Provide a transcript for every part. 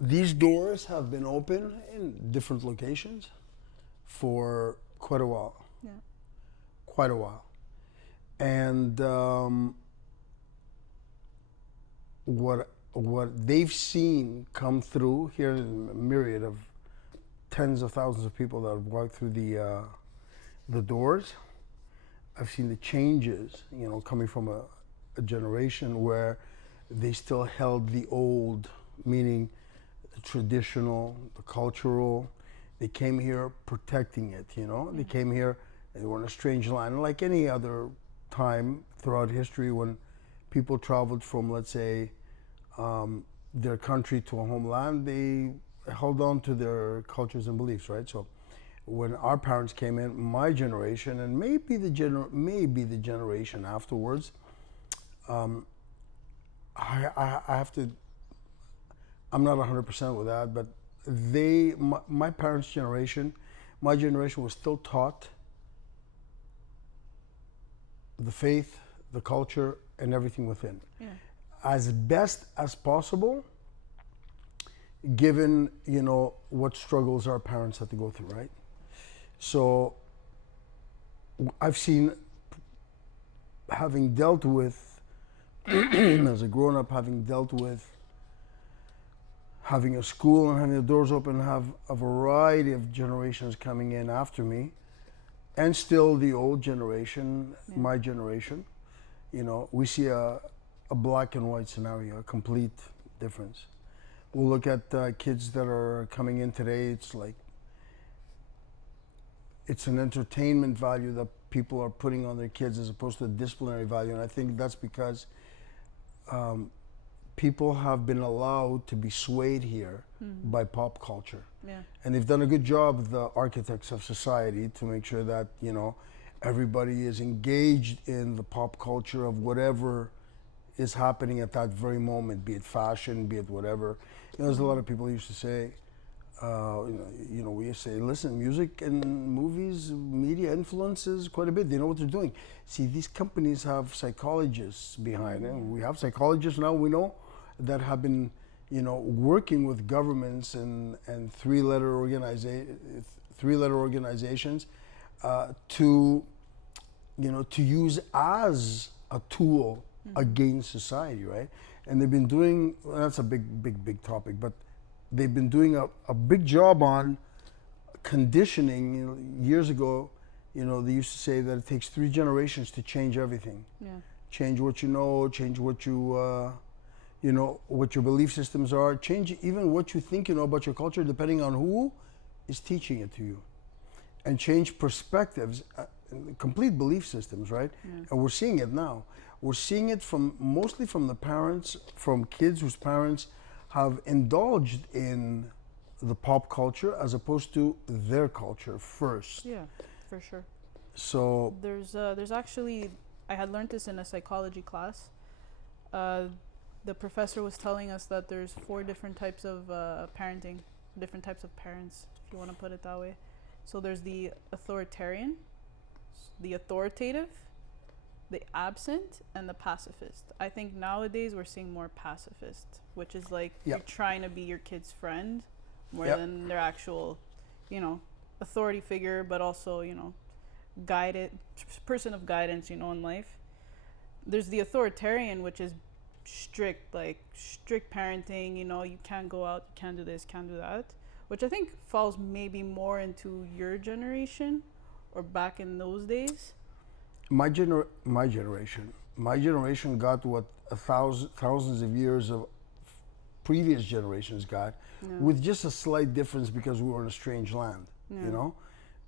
these doors have been open in different locations for quite a while, Yeah. quite a while. And what they've seen come through here, in a myriad of tens of thousands of people that have walked through the doors. I've seen the changes, coming from a generation where they still held the old, meaning the traditional, the cultural. They came here protecting it, They came here, they were in a strange land, like any other time throughout history when people traveled from, let's say, their country to a homeland, they held on to their cultures and beliefs, right? So when our parents came in, my generation, and maybe the generation afterwards, I have to. I'm not 100% with that, but my parents' generation, my generation was still taught the faith, the culture, and everything within, Yeah. as best as possible, given what struggles our parents had to go through, right? So I've seen, having dealt with, as a grown up, having dealt with having a school and having the doors open, have a variety of generations coming in after me, and still the old generation, my generation, we see a black and white scenario, a complete difference. We'll look at kids that are coming in today, it's an entertainment value that people are putting on their kids as opposed to a disciplinary value. And I think that's because people have been allowed to be swayed here by pop culture. Yeah. And they've done a good job, the architects of society, to make sure that, everybody is engaged in the pop culture of whatever is happening at that very moment, be it fashion, be it whatever. There's a lot of people used to say, we used to say, listen, music and movies, media influences quite a bit. They know what they're doing. See, these companies have psychologists behind them. We have psychologists now, we know, that have been, working with governments and three-letter organizations to use as a tool against society, right? And they've been doing, that's a big topic, but they've been doing a big job on conditioning. Years ago, they used to say that it takes 3 generations to change everything. Yeah. Change what you know, change what what your belief systems are, change even what you think about your culture, depending on who is teaching it to you, and change perspectives, complete belief systems, right? Yeah. And we're seeing it now. We're seeing it mostly from the parents, from kids whose parents have indulged in the pop culture as opposed to their culture first. Yeah, for sure. So There's actually, I had learned this in a psychology class. The professor was telling us that there's 4 different types of parenting, different types of parents, if you want to put it that way. So there's the authoritarian, the authoritative, the absent, and the pacifist. I think nowadays we're seeing more pacifist, which is like you're trying to be your kid's friend more than their actual, authority figure, but also, guided person of guidance, in life. There's the authoritarian, which is strict parenting, you can't go out, you can't do this, can't do that, which I think falls maybe more into your generation or back in those days. my generation got what thousands of years of previous generations got, with just a slight difference because we were in a strange land,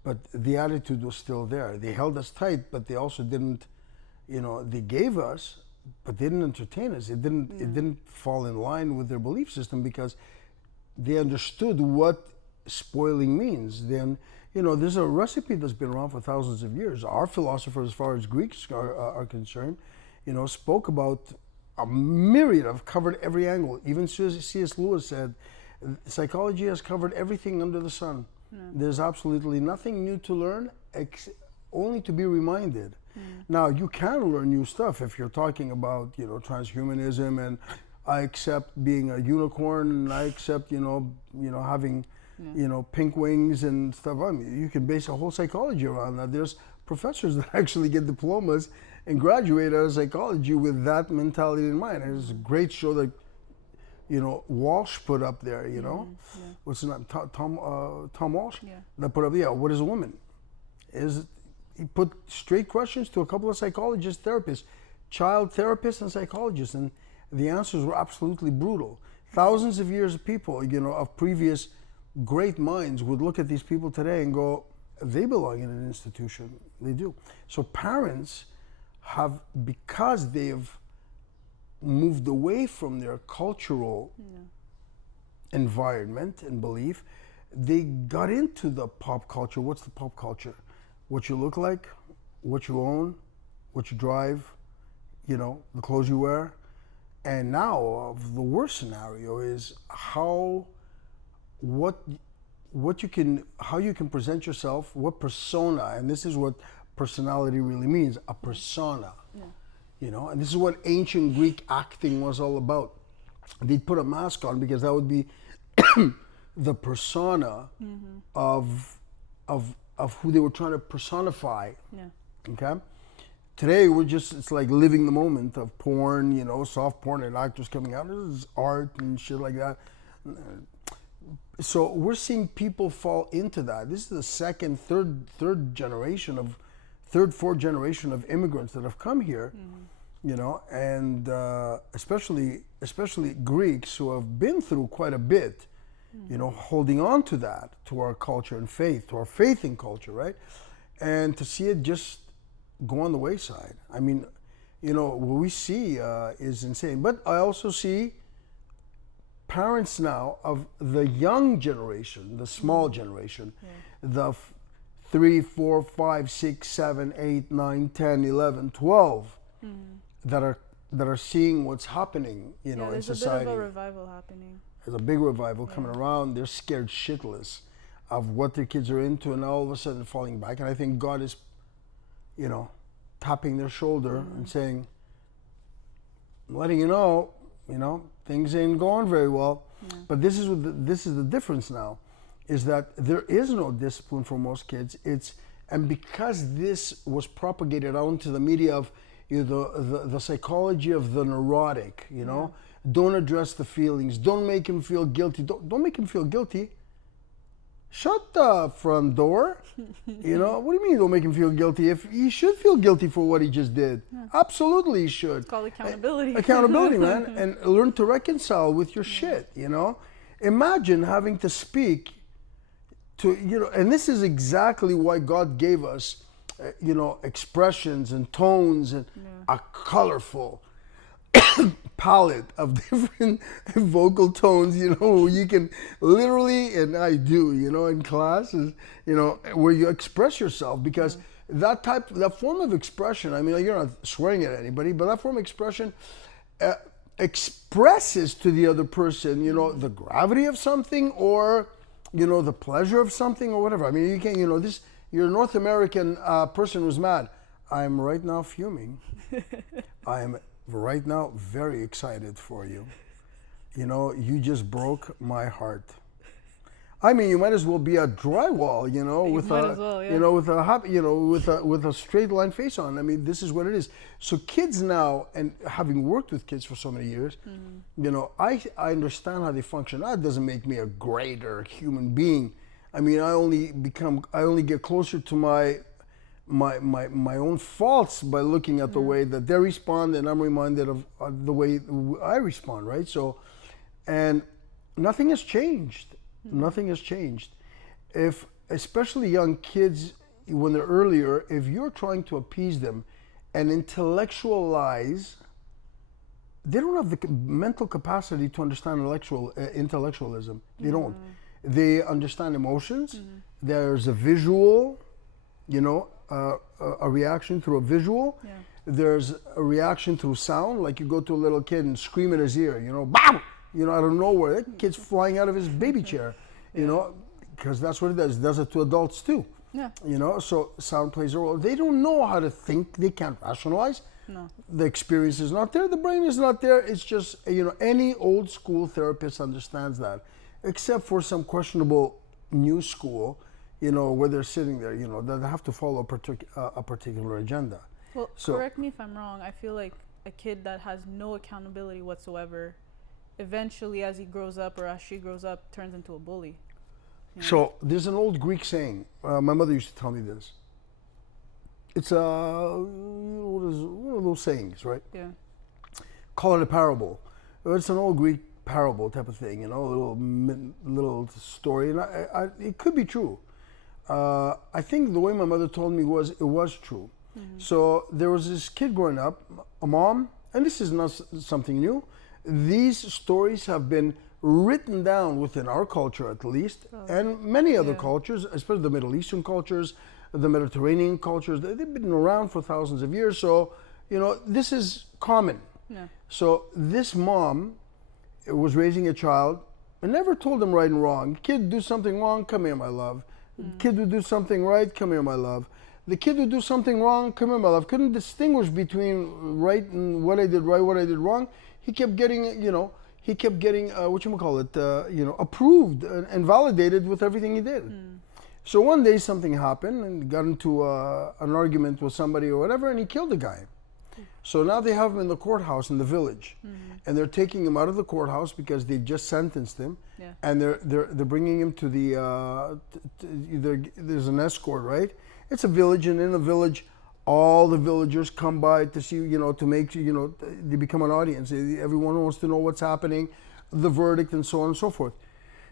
but the attitude was still there. They held us tight, but they also didn't, they gave us, but they didn't entertain us. It didn't fall in line with their belief system because they understood what spoiling means. Then, there's a recipe that's been around for thousands of years. Our philosophers, as far as Greeks are concerned, spoke about a myriad of, covered every angle. Even C.S. Lewis said, psychology has covered everything under the sun. There's absolutely nothing new to learn, only to be reminded. Now, you can learn new stuff if you're talking about, transhumanism and I accept being a unicorn, and I accept, having, pink wings and stuff. I mean, you can base a whole psychology around that. There's professors that actually get diplomas and graduate out of psychology with that mentality in mind. And it's a great show that, Walsh put up there, What's his name? Tom Walsh? Yeah. That put up, what is a woman? He put straight questions to a couple of psychologists, therapists, child therapists and psychologists, and the answers were absolutely brutal. Thousands of years of people, of previous great minds would look at these people today and go, they belong in an institution. They do. So parents have, because they've moved away from their cultural environment and belief, they got into the pop culture. What's the pop culture? What you look like, what you own, what you drive, the clothes you wear. And now the worst scenario is how you can present yourself, what persona, and this is what personality really means, a persona. Yeah. And this is what ancient Greek acting was all about. They'd put a mask on because that would be the persona of who they were trying to personify. Yeah. Okay? Today it's like living the moment of porn, soft porn and actors coming out. This is art and shit like that. So we're seeing people fall into that. This is the second, fourth generation of immigrants that have come here, and especially Greeks who have been through quite a bit, holding on to that, to our culture and faith, to our faith in culture, right? And to see it just go on the wayside. I mean, what we see is insane. But I also see parents now of the young generation, the small generation, the 3, 4, 5, 6, 7, 8, 9, 10, 11, 12, that are seeing what's happening, in society. There's a bit of a revival happening. There's a big revival coming around. They're scared shitless of what their kids are into, and all of a sudden falling back. And I think God is, tapping their shoulder and saying, I'm letting you know, things ain't going very well. Yeah. But this is the difference now, is that there is no discipline for most kids. And because this was propagated out into the media of the psychology of the neurotic, don't address the feelings, don't make him feel guilty, don't make him feel guilty. Shut the front door. What do you mean don't make him feel guilty? If he should feel guilty for what he just did. Yeah. Absolutely he should. It's called accountability. Accountability, man. And learn to reconcile with your shit, Imagine having to speak to, and this is exactly why God gave us, expressions and tones and a colorful palette of different vocal tones, you can literally, and I do, in classes, where you express yourself, because that form of expression, I mean, you're not swearing at anybody, but that form of expression expresses to the other person, the gravity of something, or, the pleasure of something, or whatever. I mean, you can't, you're a North American person who's mad. I'm right now fuming. I am right now very excited for you. You just broke my heart. I mean, you might as well be a drywall, with a straight line face on. I mean, this is what it is. So kids now, and having worked with kids for so many years, I understand how they function. That doesn't make me a greater human being. I mean, I only get closer to my own faults by looking at the way that they respond, and I'm reminded of the way I respond, right? So, and nothing has changed. Nothing has changed. If, especially young kids, when they're earlier, if you're trying to appease them and intellectualize, they don't have the mental capacity to understand intellectualism. They don't. They understand emotions. There's a visual, a reaction through a visual. Yeah. There's a reaction through sound, like you go to a little kid and scream in his ear, BAM! Out of nowhere. That kid's flying out of his baby chair, because that's what it does. It does it to adults too. Yeah. So sound plays a role. They don't know how to think. They can't rationalize. No. The experience is not there. The brain is not there. It's just, any old school therapist understands that, except for some questionable new school, where they're sitting there, that have to follow a particular agenda. Well, So- correct me if I'm wrong. I feel like a kid that has no accountability whatsoever, eventually, as he grows up or as she grows up, turns into a bully. You know? So there's an old Greek saying. My mother used to tell me this. It's one of those sayings, right? Yeah. Call it a parable. It's an old Greek parable type of thing, a little story, and it could be true. I think the way my mother told me it was true. Mm-hmm. So there was this kid growing up, a mom, and this is not something new. These stories have been written down within our culture, at least, and many other Yeah. cultures, especially the Middle Eastern cultures, the Mediterranean cultures. They've been around for thousands of years, so this is common. Yeah. So this mom was raising a child and never told him right and wrong. Kid, do something wrong, come here, my love. Kid would do something right, come here, my love. The kid would do something wrong, come here, my love. Couldn't distinguish between right and what I did right, what I did wrong. He kept getting, approved and validated with everything he did. So one day something happened and got into an argument with somebody or whatever, and he killed the guy. So now they have him in the courthouse in the village, and they're taking him out of the courthouse because they've just sentenced him, Yeah. and they're bringing him to the there's an escort, right? It's a village, and in the village, all the villagers come by to see, to make, they become an audience. Everyone wants to know what's happening, the verdict, and so on and so forth.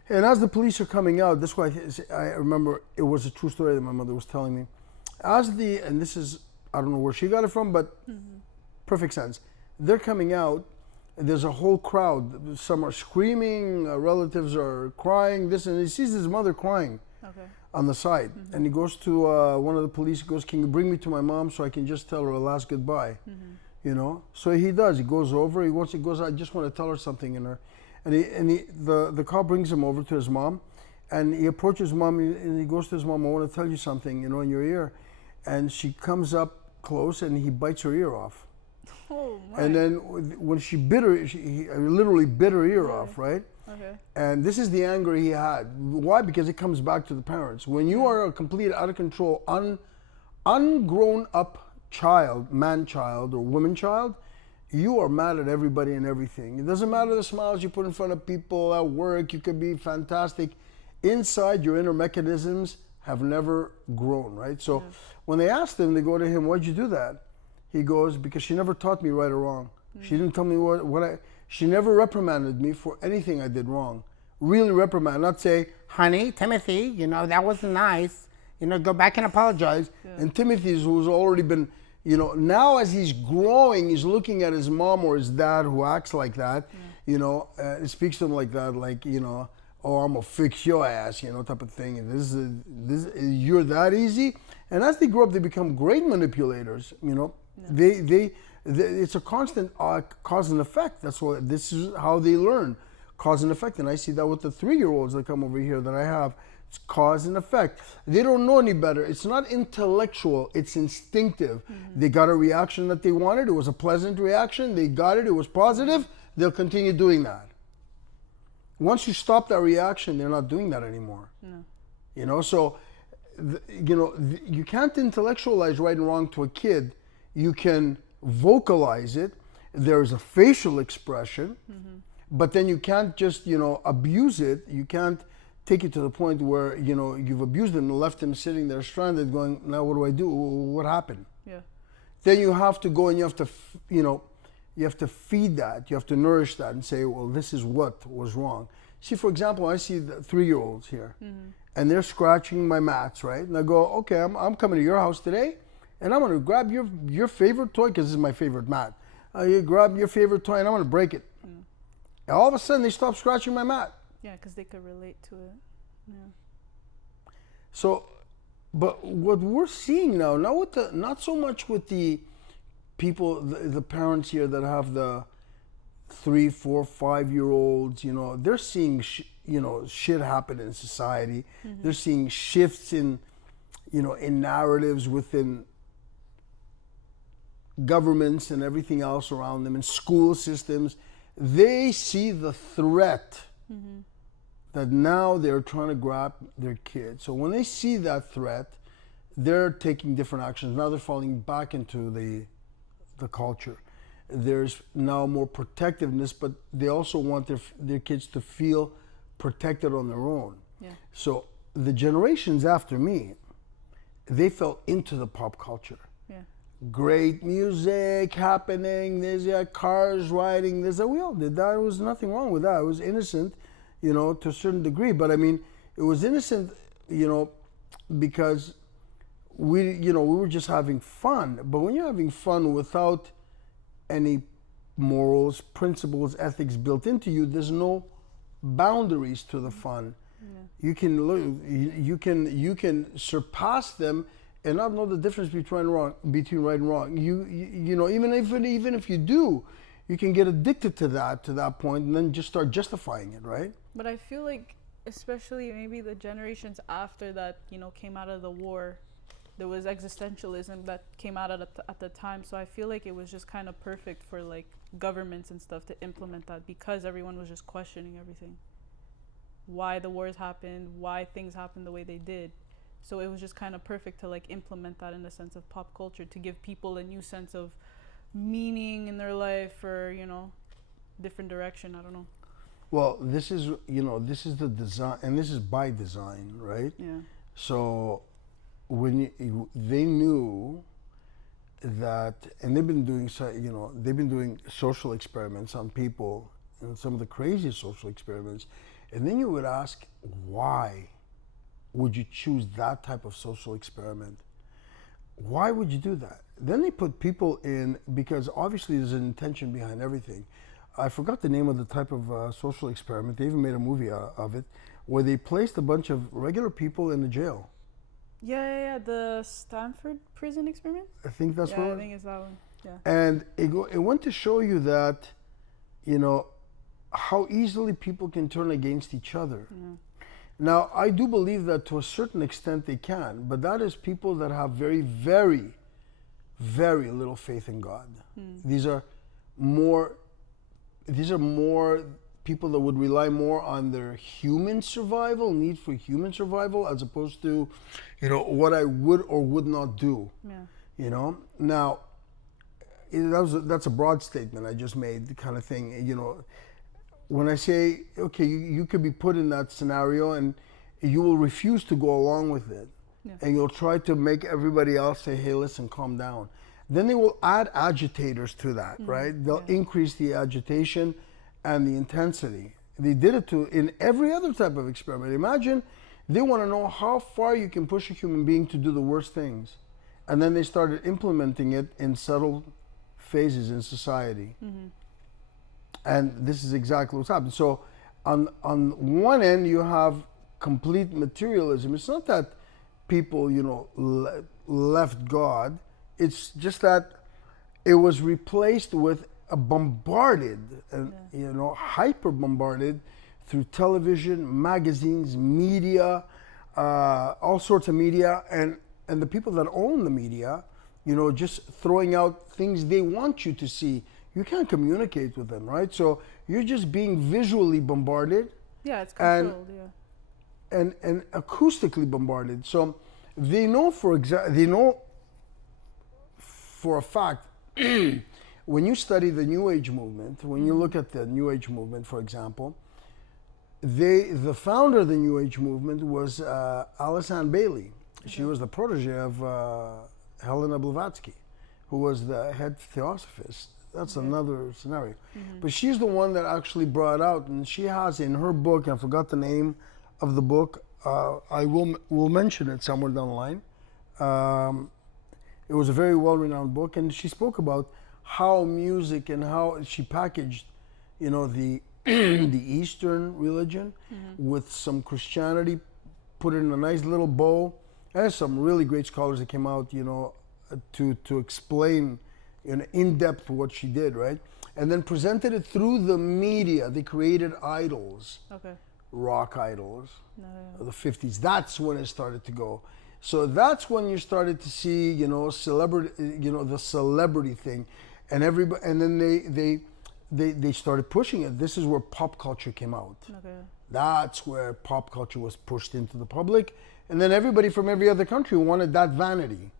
And as the police are coming out, that's why I remember it was a true story that my mother was telling me. And this is, I don't know where she got it from, but perfect sense. They're coming out, and there's a whole crowd. Some are screaming, relatives are crying, and he sees his mother crying Okay. on the side. And he goes to one of the police, goes, can you bring me to my mom so I can just tell her a last goodbye? So he does. He goes over, he goes, I just want to tell her something. The cop brings him over to his mom, and he approaches mom, and he goes to his mom, I want to tell you something, in your ear. And she comes up close, and he bites her ear off. Oh my. And then when he literally bit her ear off, right? Okay. And this is the anger he had. Why? Because it comes back to the parents. When you are a complete, out of control, ungrown up child, man child or woman child, you are mad at everybody and everything. It doesn't matter the smiles you put in front of people at work. You could be fantastic. Inside, your inner mechanisms have never grown, right? So when they asked him, they go to him, why'd you do that? He goes, because she never taught me right or wrong. She didn't tell me she never reprimanded me for anything I did wrong. Really reprimand, not say, honey, Timothy, that wasn't nice. Go back and apologize. Yeah. And Timothy, who's already been, now as he's growing, he's looking at his mom or his dad who acts like that, speaks to him like that, like, oh, I'm gonna fix your ass, type of thing. You're that easy. And as they grow up, they become great manipulators, it's a constant cause and effect. This is how they learn, cause and effect. And I see that with the 3-year-olds that come over here that I have. It's cause and effect. They don't know any better. It's not intellectual, it's instinctive. They got a reaction that they wanted. It was a pleasant reaction. They got it. It was positive. They'll continue doing that. Once you stop that reaction, they're not doing that anymore. No. So, you can't intellectualize right and wrong to a kid. You can vocalize it. There's a facial expression, but then you can't just, abuse it. You can't take it to the point where, you've abused him and left him sitting there stranded going, now what do I do? What happened? Yeah. Then you have to go and you have to, you have to feed that. You have to nourish that and say, well, this is what was wrong. See, for example, I see the 3-year-olds here and they're scratching my mats, right? And I go, okay, I'm coming to your house today and I'm going to grab your favorite toy because this is my favorite mat. You grab your favorite toy and I'm going to break it. And all of a sudden they stop scratching my mat. Yeah, because they could relate to it. Yeah. So, but what we're seeing now, not so much with the people, the parents here that have the 3, 4, 5-year-olds, they're seeing, shit happen in society. They're seeing shifts in, in narratives within governments and everything else around them, and school systems, they see the threat that now they're trying to grab their kids. So when they see that threat, they're taking different actions. Now they're falling back into the culture. There's now more protectiveness, but they also want their kids to feel protected on their own. Yeah. So the generations after me, they fell into the pop culture. Yeah. Great music happening, there's cars riding, we all did that. There was nothing wrong with that. It was innocent, to a certain degree. But I mean, it was innocent, because we were just having fun. But when you're having fun without any morals, principles, ethics built into you, there's no boundaries to the fun. Yeah. You can surpass them and not know the difference between right and wrong. Even if you do, you can get addicted to that point, and then just start justifying it, right? But I feel like, especially maybe the generations after that, came out of the war, there was existentialism that came out at the time. So I feel like it was just kind of perfect for like governments and stuff to implement that, because everyone was just questioning everything. Why the wars happened, why things happened the way they did. So it was just kind of perfect to like implement that in the sense of pop culture, to give people a new sense of meaning in their life, or different direction. I don't know. Well, this is the design, and this is by design, right? Yeah. So when they knew that, and they've been doing social experiments on people, and some of the craziest social experiments, and then you would ask, why would you choose that type of social experiment? Why would you do that? Then they put people in, because obviously there's an intention behind everything. I forgot the name of the type of social experiment. They even made a movie of it, where they placed a bunch of regular people in a jail. Yeah. The Stanford prison experiment? I think that's I think it's that one. Yeah. And it went to show you that, how easily people can turn against each other. Yeah. Now, I do believe that to a certain extent they can, but that is people that have very, very, very little faith in God. These are more people that would rely more on their human survival, need for human survival, as opposed to, what I would or would not do. Yeah. Now, that's a broad statement I just made, the kind of thing, when I say, okay, you could be put in that scenario and you will refuse to go along with it. Yeah. And you'll try to make everybody else say, hey, listen, calm down. Then they will add agitators to that, right? They'll increase the agitation and the intensity. They did it in every other type of experiment. Imagine they want to know how far you can push a human being to do the worst things. And then they started implementing it in subtle phases in society. And this is exactly what's happened. So on one end, you have complete materialism. It's not that people, left God. It's just that it was replaced with a bombarded, hyper bombarded through television, magazines, media, all sorts of media, and the people that own the media, just throwing out things they want you to see. You can't communicate with them, right? So you're just being visually bombarded. Yeah, it's controlled. And acoustically bombarded. So they know for a fact, when you study the New Age movement, when you look at the New Age movement, for example, the founder of the New Age movement was Alice Ann Bailey. She was the protege of Helena Blavatsky, who was the head theosophist. That's another scenario. But she's the one that actually brought out, and she has in her book, I forgot the name of the book, I will mention it somewhere down the line. It was a very well-renowned book, and she spoke about how music and how she packaged, the the Eastern religion with some Christianity, put it in a nice little bow. There's some really great scholars that came out, to explain in depth what she did, right? And then presented it through the media. They created idols, rock idols, of the 50s. That's when it started to go. So that's when you started to see, celebrity, the celebrity thing, and everybody, and then they started pushing it. This is where pop culture came out. Okay. That's where pop culture was pushed into the public, and then everybody from every other country wanted that vanity.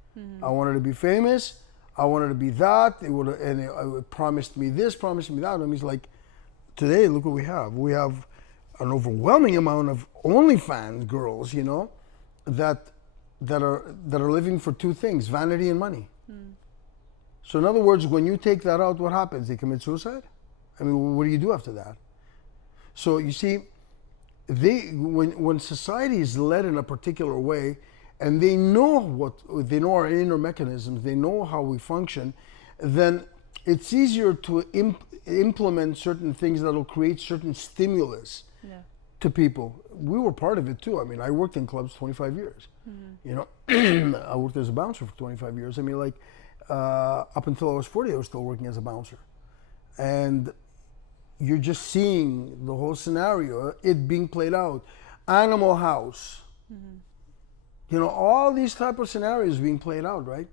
I wanted to be famous. I wanted to be that. It promised me this, promised me that. I mean, it's like today. Look what we have. We have an overwhelming amount of OnlyFans girls, that are living for two things: vanity and money. So in other words, when you take that out, what happens? They commit suicide? I mean, what do you do after that? So you see, when society is led in a particular way, and they know our inner mechanisms, they know how we function, then it's easier to implement certain things that will create certain stimulus to people. We were part of it too. I mean, I worked in clubs 25 years. I worked as a bouncer for 25 years. I mean, like, up until I was 40, I was still working as a bouncer. And you're just seeing the whole scenario, it being played out. Animal House, all these type of scenarios being played out, right?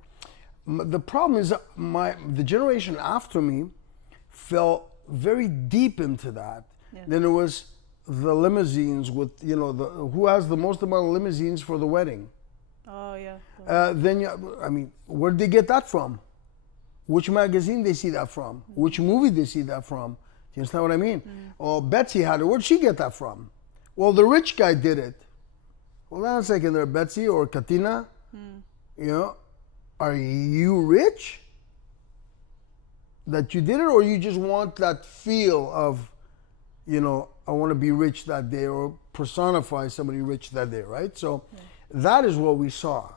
The problem is the generation after me fell very deep into that. Yeah. Then it was the limousines with, who has the most amount of limousines for the wedding. Oh yeah. Where did they get that from? Which magazine they see that from? Which movie they see that from? Do you understand what I mean? Oh, Betsy had it. Where'd she get that from? Well, the rich guy did it. Well, hang on a second there, Betsy or Katina. Are you rich that you did it, or you just want that feel of, I want to be rich that day, or personify somebody rich that day, right? So that is what we saw.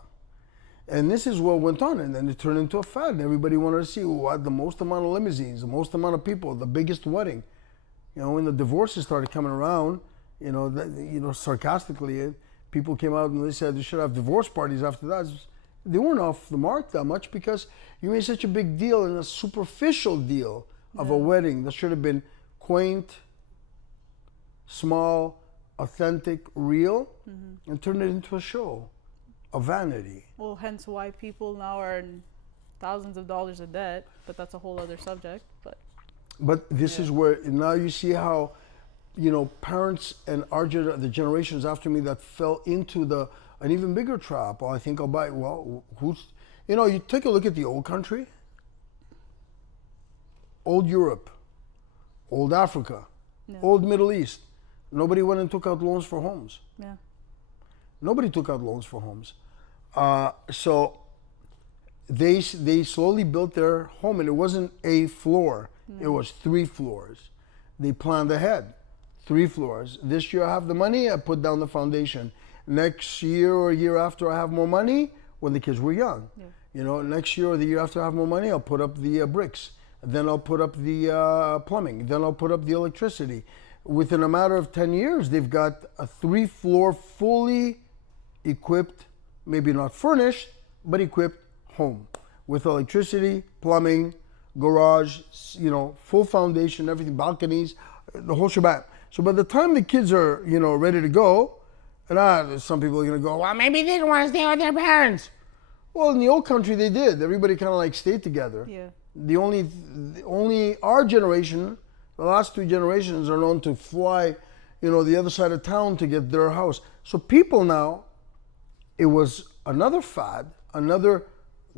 And this is what went on, and then it turned into a fad, and everybody wanted to see who had the most amount of limousines, the most amount of people, the biggest wedding. When the divorces started coming around, sarcastically, people came out and they said they should have divorce parties after that. They weren't off the mark that much because you made such a big deal and a superficial deal of a wedding that should have been quaint, small, authentic, real, and turned it into a show, a vanity. Well, hence why people now are in thousands of dollars of debt, but that's a whole other subject. But this is where now you see how, parents and the generations after me that fell into an even bigger trap. I think I'll buy. Well, you take a look at the old country, old Europe, old Africa, old Middle East. Nobody went and took out loans for homes. Yeah. Nobody took out loans for homes. So they slowly built their home, and it wasn't a floor. It was 3 floors. They planned ahead. 3 floors. This year I have the money, I put down the foundation. Next year or year after I have more money, when the kids were young. Yeah. Next year or the year after I have more money, I'll put up the bricks. Then I'll put up the plumbing. Then I'll put up the electricity. Within a matter of 10 years, they've got a 3-floor, fully equipped, maybe not furnished, but equipped home with electricity, plumbing, garage, full foundation, everything, balconies, the whole shebang. So by the time the kids are, ready to go, and some people are going to go, well, maybe they didn't want to stay with their parents. Well, in the old country, they did. Everybody kind of like stayed together. Yeah. The only our generation, the last 2 generations are known to fly, the other side of town to get their house. So people now, it was another fad, another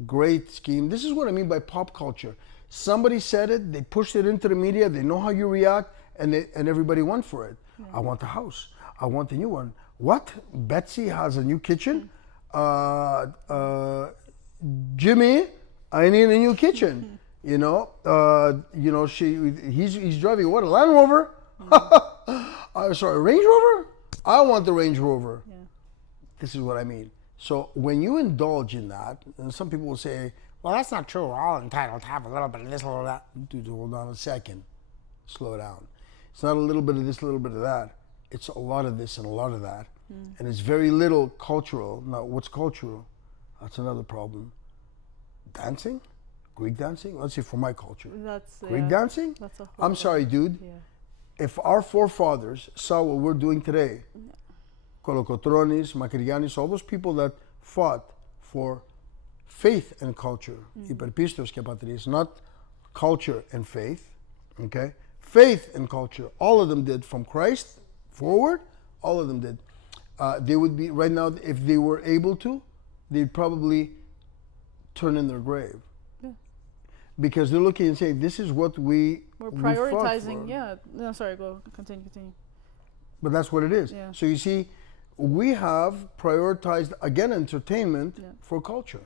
great scheme. This is what I mean by pop culture. Somebody said it, they pushed it into the media, they know how you react, and everybody went for it. Yeah. I want the house. I want the new one. What? Betsy has a new kitchen? Jimmy, I need a new kitchen. He's driving what, a Land Rover? Sorry, Range Rover? I want the Range Rover. Yeah. This is what I mean. So when you indulge in that, and some people will say, well, that's not true. We're all entitled to have a little bit of this, a little of that. Dude, hold on a second. Slow down. It's not a little bit of this, a little bit of that. It's a lot of this and a lot of that. And it's very little cultural. Now, what's cultural? That's another problem. Dancing? Greek dancing? Let's say for my culture. Greek dancing? That's a whole I'm sorry, dude. Yeah. If our forefathers saw what we're doing today, Kolokotronis, Makrianis, all those people that fought for faith and culture. Υπερπίστεως και πατρίς, not culture and faith. Okay? Faith and culture. All of them did from Christ forward. All of them did. They would be, right now, if they were able to, they'd probably turn in their grave. Yeah. Because they're looking and saying, this is what we We're we fought prioritizing. for. Yeah. No, sorry. Go. Continue. But that's what it is. Yeah. So you see, we have prioritized, again, entertainment Yeah. for culture.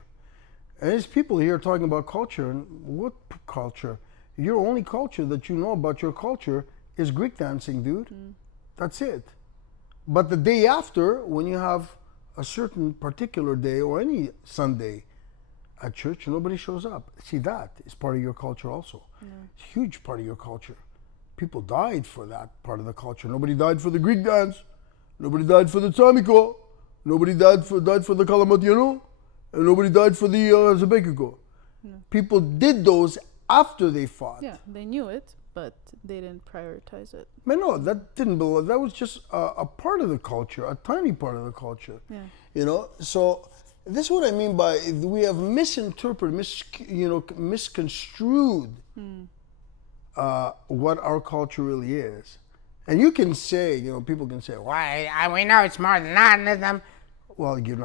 And there's people here talking about culture. And what culture? Your only culture that you know about your culture is Greek dancing, dude. That's it. But the day after, when you have a certain particular day or any Sunday at church, nobody shows up. See, that is part of your culture also. It's a huge part of your culture. People died for that part of the culture. Nobody died for the Greek dance. Nobody died for the Tsamiko. Nobody died for the Kalamatiano. And nobody died for the Zabekiko. People did those after they fought. Yeah, they knew it, but they didn't prioritize it. Man, no, that didn't belong. That was just a part of the culture, a tiny part of the culture. Yeah. You know, so this is what I mean by we have misinterpreted, misconstrued what our culture really is. And you can say, people can say, "Why? We know it's more than that." Well, you're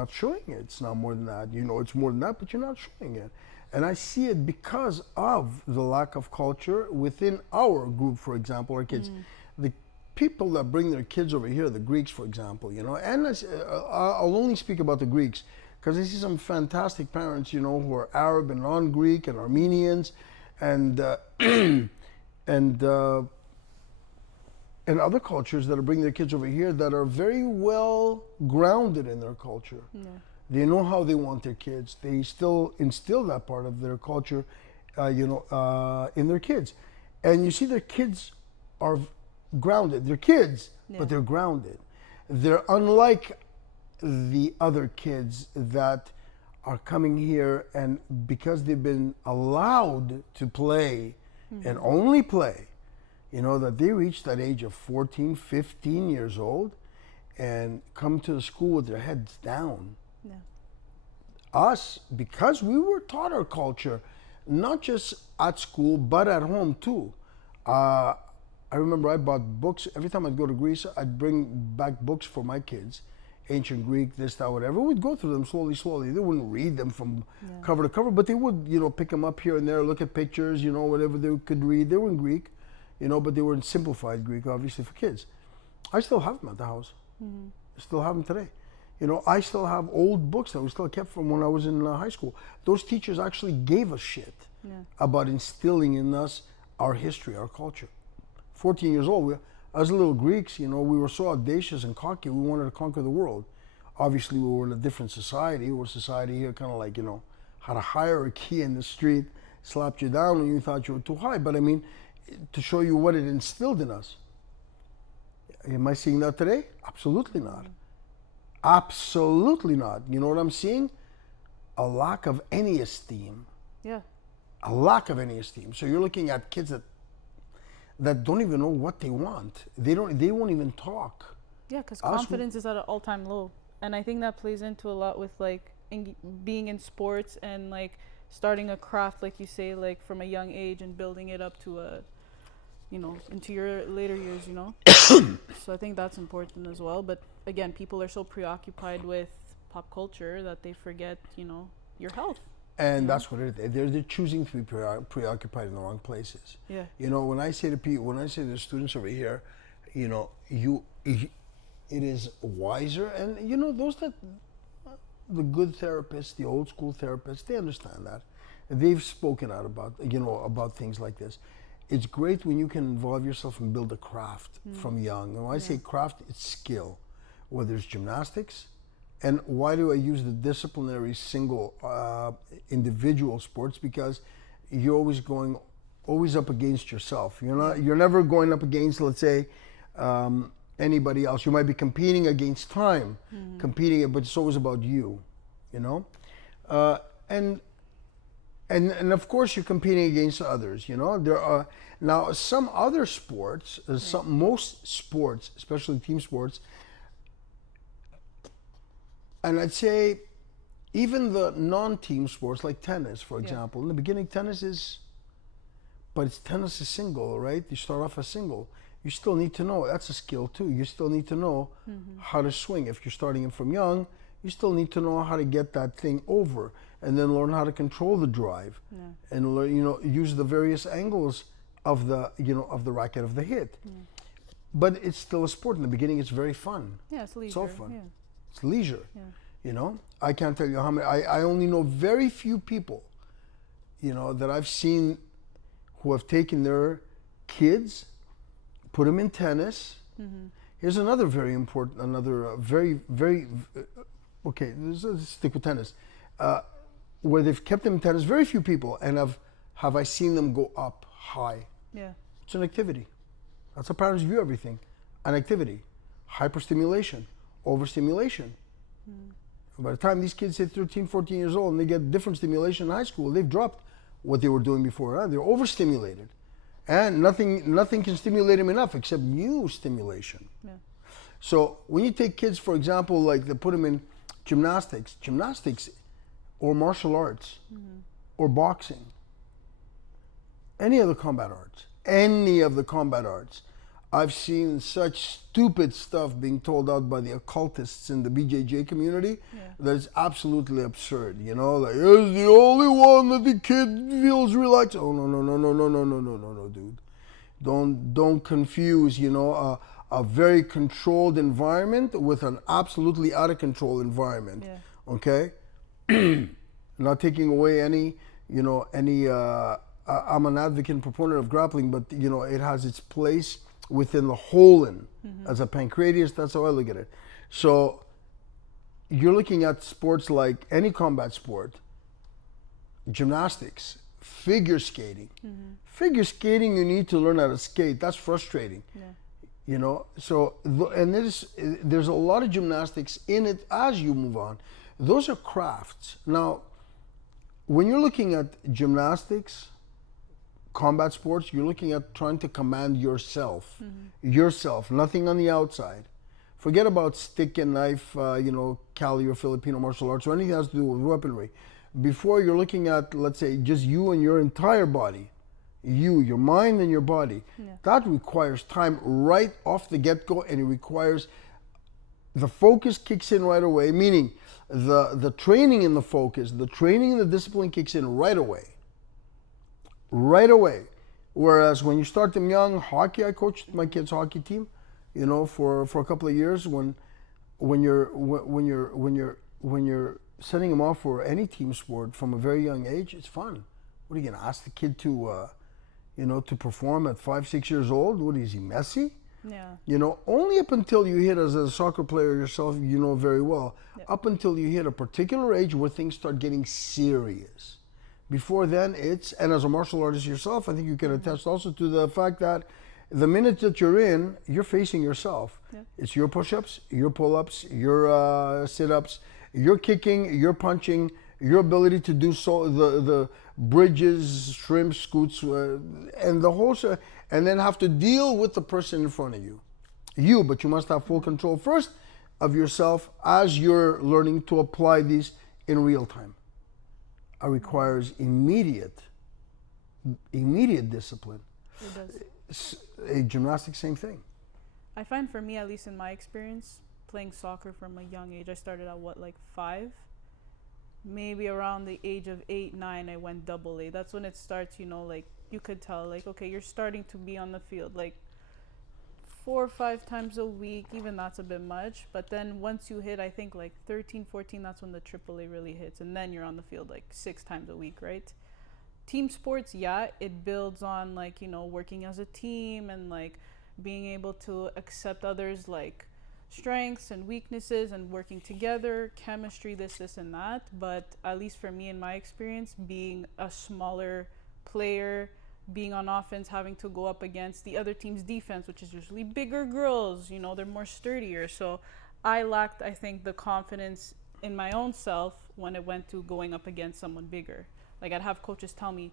not showing it. It's not more than that. You know it's more than that, but you're not showing it. And I see it because of the lack of culture within our group, for example, our kids. The people that bring their kids over here, the Greeks, for example, and I'll only speak about the Greeks because I see some fantastic parents, who are Arab and non-Greek and Armenians and and other cultures that are bringing their kids over here that are very well grounded in their culture. Yeah. They know how they want their kids. They still instill that part of their culture, in their kids. And you see their kids are grounded. They're kids, but they're grounded. They're unlike the other kids that are coming here and because they've been allowed to play and only play, that they reach that age of 14, 15 years old and come to the school with their heads down. Yeah. Us, because we were taught our culture, not just at school, but at home too. I remember I bought books. Every time I'd go to Greece, I'd bring back books for my kids. Ancient Greek, this, that, whatever. We'd go through them slowly. They wouldn't read them from cover to cover, but they would, pick them up here and there, look at pictures, whatever they could read. They were in Greek, but they were in simplified Greek, obviously, for kids. I still have them at the house. I still have them today. I still have old books that we still kept from when I was in high school. Those teachers actually gave us shit about instilling in us our history, our culture. 14 years old, as little Greeks, we were so audacious and cocky, we wanted to conquer the world. Obviously, we were in a different society. We're a society here kind of like, had a hierarchy in the street, slapped you down when you thought you were too high. But I mean, to show you what it instilled in us. Am I seeing that today? Absolutely not. Absolutely not. You know what I'm seeing? A lack of any esteem. Yeah. A lack of any esteem. So you're looking at kids that don't even know what they want. They won't even talk. Yeah, because confidence is at an all-time low. And I think that plays into a lot with being in sports and starting a craft, like you say, from a young age and building it up to into your later years, So I think that's important as well. But again, people are so preoccupied with pop culture that they forget, your health. And that's what it is. They're choosing to be preoccupied in the wrong places. Yeah. When I say to people, when I say to the students over here, it is wiser, and those that the good therapists, the old school therapists, they understand that. They've spoken out about about things like this. It's great when you can involve yourself and build a craft from young. And when I say craft, it's skill, whether it's gymnastics. And why do I use the disciplinary single individual sports? Because you're always up against yourself. You're never going up against, let's say, anybody else. You might be competing against time, but it's always about you, and of course you're competing against others. There are now some other sports, most sports, especially team sports, And I'd say even the non-team sports like tennis, for Yeah. example, in the beginning, tennis is single, right? You start off as single. You still need to know, that's a skill too. You still need to know how to swing. If you're starting it from young, you still need to know how to get that thing over and then learn how to control the drive Yeah. and learn, use the various angles of of the racket of the hit. But it's still a sport. In the beginning, it's very fun. Yeah, it's leisure. It's all fun. Yeah. It's leisure. Yeah. I can't tell you how many. I only know very few people, that I've seen who have taken their kids, put them in tennis. Here's another very important, okay, let's stick with tennis. Where they've kept them in tennis, very few people, and have I seen them go up high. Yeah. It's an activity. That's how parents view everything. An activity. Hyperstimulation, overstimulation. By the time these kids hit 13, 14 years old and they get different stimulation in high school, they've dropped what they were doing before. They're overstimulated. And nothing can stimulate them enough except new stimulation. Yeah. So when you take kids, for example, like they put them in gymnastics or martial arts or boxing, any of the combat arts, I've seen such stupid stuff being told out by the occultists in the BJJ community that it's absolutely absurd. Like, it's the only one that the kid feels relaxed. Oh, no, dude. Don't confuse, a very controlled environment with an absolutely out of control environment. Yeah. Okay? Not taking away any, I'm an advocate and proponent of grappling, but it has its place within the whole as a pancreatius. That's how I look at it. So you're looking at sports like any combat sport, gymnastics, figure skating. Figure skating, you need to learn how to skate. That's frustrating. Yeah. So there's a lot of gymnastics in it as you move on. Those are crafts. Now, when you're looking at gymnastics, combat sports, you're looking at trying to command yourself. Yourself, nothing on the outside. Forget about stick and knife, Cali or Filipino martial arts or anything that has to do with weaponry. Before, you're looking at, let's say, just you and your entire body. Your mind and your body. Yeah. That requires time right off the get-go, and it requires the focus kicks in right away, meaning the training in the focus, the training and the discipline kicks in right away. Right away. Whereas when you start them young, hockey, I coached my kids' hockey team, for a couple of years. When you're setting them off for any team sport from a very young age, it's fun. What are you gonna ask the kid to perform at 5, 6 years old? What is he, Messi? Yeah. Only up until you hit, as a soccer player yourself, very well, up until you hit a particular age where things start getting serious. Before then, and as a martial artist yourself, I think you can attest also to the fact that the minute that you're in, you're facing yourself. Yeah. It's your push-ups, your pull-ups, your sit-ups, your kicking, your punching, your ability to do the bridges, shrimp, scoots, and the whole and then have to deal with the person in front of you. But you must have full control first of yourself as you're learning to apply these in real time. It requires immediate discipline. It does. Gymnastics, same thing. I find for me, at least in my experience, playing soccer from a young age, I started at 5? Maybe around the age of 8, 9, I went double A. That's when it starts, you could tell, okay, you're starting to be on the field, 4 or 5 times a week. Even that's a bit much. But then once you hit, I think 13, 14, that's when the AAA really hits. And then you're on the field 6 times a week, right? Team sports, it builds on working as a team and being able to accept others' strengths and weaknesses and working together, chemistry, this and that. But at least for me, in my experience, being a smaller player, being on offense, having to go up against the other team's defense, which is usually bigger girls, they're more sturdier. So I lacked, I think, the confidence in my own self when it went to going up against someone bigger. I'd have coaches tell me,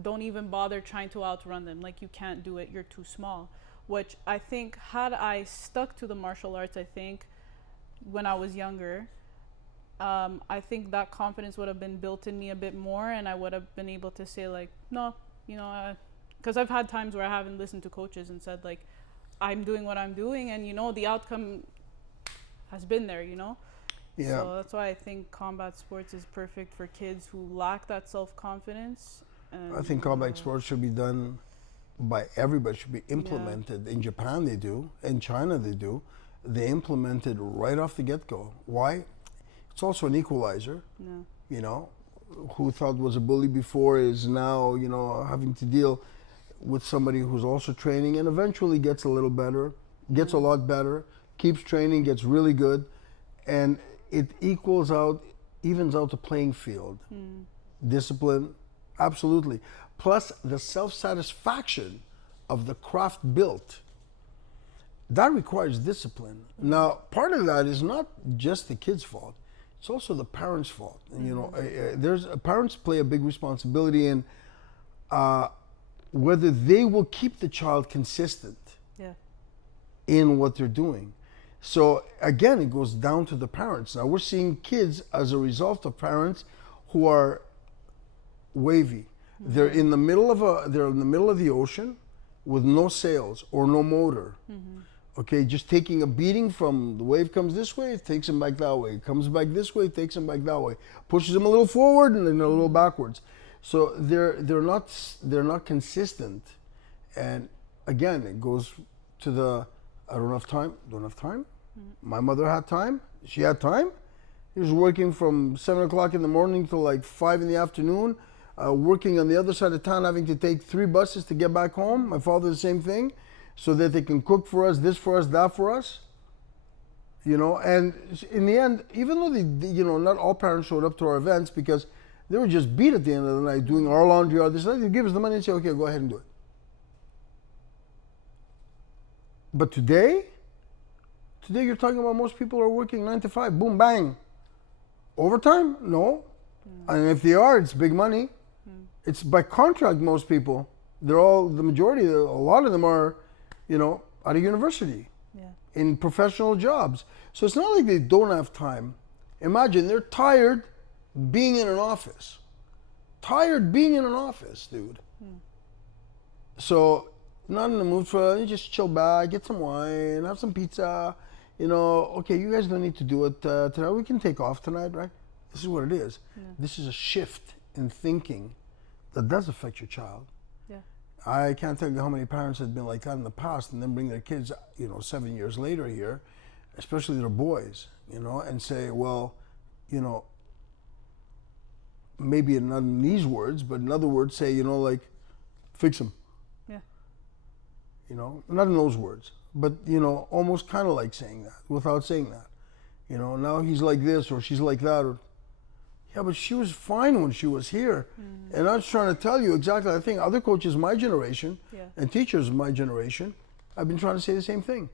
don't even bother trying to outrun them. You can't do it, you're too small. Which I think, had I stuck to the martial arts, I think, when I was younger, I think that confidence would have been built in me a bit more, and I would have been able to say like, no, you know, because I've had times where I haven't listened to coaches and said like, I'm doing what I'm doing, and you know, the outcome has been there, you know. Yeah. So that's why I think combat sports is perfect for kids who lack that self-confidence. And, I think combat sports should be done by everybody, should be implemented. In Japan they do, in China they do. They implement it right off the get-go. Why? It's also an equalizer. Yeah. You know, who thought was a bully before is now, you know, having to deal with somebody who's also training and eventually gets a little better, gets a lot better, keeps training, gets really good, and it evens out the playing field. Discipline, absolutely. Plus the self-satisfaction of the craft built. That requires discipline. Now, part of that is not just the kid's fault. It's also the parents' fault. And, you know, parents play a big responsibility in whether they will keep the child consistent in what they're doing. So again, it goes down to the parents. Now we're seeing kids as a result of parents who are wavy. They're in the middle of the ocean with no sails or no motor. Okay, just taking a beating from the wave comes this way, it takes them back that way. It comes back this way, it takes them back that way. Pushes them a little forward and then a little backwards. So they're not consistent. And again, it goes to the I don't have time. My mother had time. She had time. He was working from 7 o'clock in the morning till like 5 in the afternoon, working on the other side of town, having to take 3 buses to get back home. My father, the same thing, so that they can cook for us, this for us, that for us. You know, and in the end, even though you know, not all parents showed up to our events because they were just beat at the end of the night doing our laundry, or this, they give us the money and say, okay, go ahead and do it. But today you're talking about most people are working 9 to 5, boom, bang. Overtime? No. And if they are, it's big money. It's by contract, most people. A lot of them are, you know, out of university, in professional jobs. So it's not like they don't have time. Imagine they're tired being in an office. Dude. So not in the mood for you just chill back, get some wine, have some pizza. You know, okay, you guys don't need to do it tonight. We can take off tonight, right? This is what it is. This is a shift in thinking that does affect your child. I can't tell you how many parents have been like that in the past and then bring their kids, you know, 7 years later here, especially their boys, you know, and say, well, you know, maybe not in these words, but in other words, say, you know, like, fix him. You know, not in those words, but, you know, almost kind of like saying that without saying that. You know, now he's like this or she's like that. Or, yeah, but she was fine when she was here. And I'm just trying to tell you exactly, I think other coaches my generation and teachers my generation, I've been trying to say the same thing.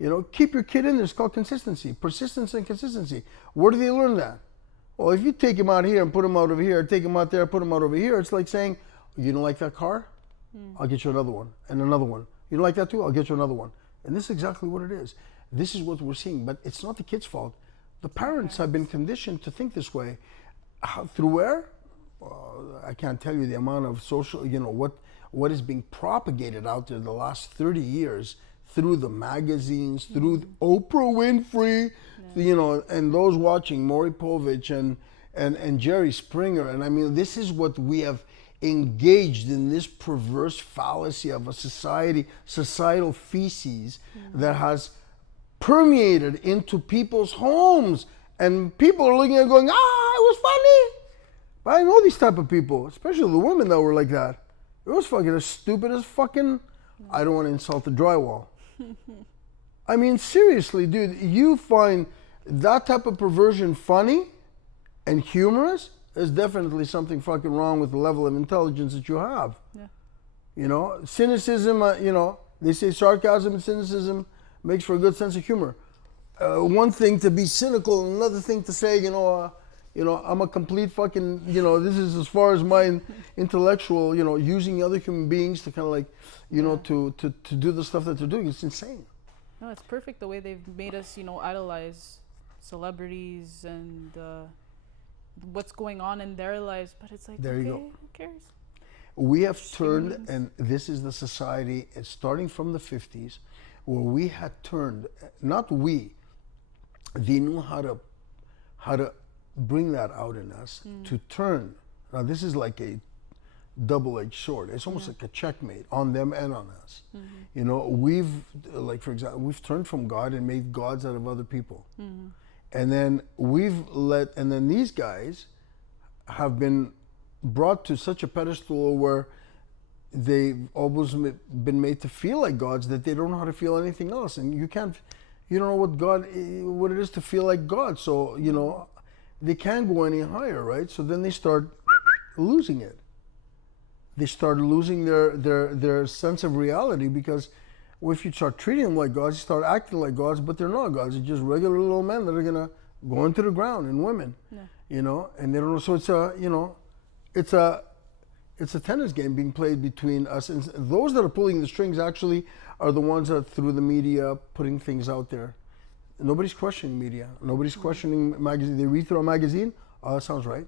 You know, keep your kid in there. It's called consistency, persistence and consistency. Where do they learn that? Well, if you take him out here and put him out over here, take him out there, put him out over here, it's like saying, you don't like that car? I'll get you another one and another one. You don't like that too? I'll get you another one. And this is exactly what it is. This is what we're seeing, but it's not the kid's fault. The parents have been conditioned to think this way. Through where? I can't tell you the amount of social, you know, what is being propagated out there the last 30 years through the magazines, through Oprah Winfrey, you know, and those watching Maury Povich and Jerry Springer. And I mean, this is what we have engaged in, this perverse fallacy of a societal feces that has permeated into people's homes, and people are looking at it going, it was funny. But I know these type of people, especially the women that were like that. It was fucking as stupid as fucking, I don't want to insult the drywall. I mean, seriously, dude, you find that type of perversion funny and humorous, there's definitely something fucking wrong with the level of intelligence that you have. You know, cynicism, you know, they say sarcasm and cynicism makes for a good sense of humor. One thing to be cynical, another thing to say, you know, I'm a complete fucking, you know, this is as far as my intellectual, you know, using other human beings to kind of like, you know, to do the stuff that they're doing. It's insane. No, it's perfect the way they've made us, you know, idolize celebrities and what's going on in their lives, but it's like, There okay, you go. who cares? We have turned, Humans. and this is the society, starting from the 50s, where we had turned, not we, they knew how to bring that out in us, to turn. Now this is like a double-edged sword. It's almost like a checkmate on them and on us. You know, we've, like for example, we've turned from God and made gods out of other people. And then and then these guys have been brought to such a pedestal where they've always been made to feel like gods that they don't know how to feel anything else. And you don't know what it is to feel like God. So, you know, they can't go any higher, right? So then they start losing it. They start losing their sense of reality, because if you start treating them like gods, you start acting like gods, but they're not gods. They're just regular little men that are gonna go into the ground, and women, you know, and they don't know. So it's a tennis game being played between us, and those that are pulling the strings actually are the ones that, through the media, putting things out there. Nobody's questioning media. Nobody's questioning magazine. They read through a magazine. Oh, that sounds right.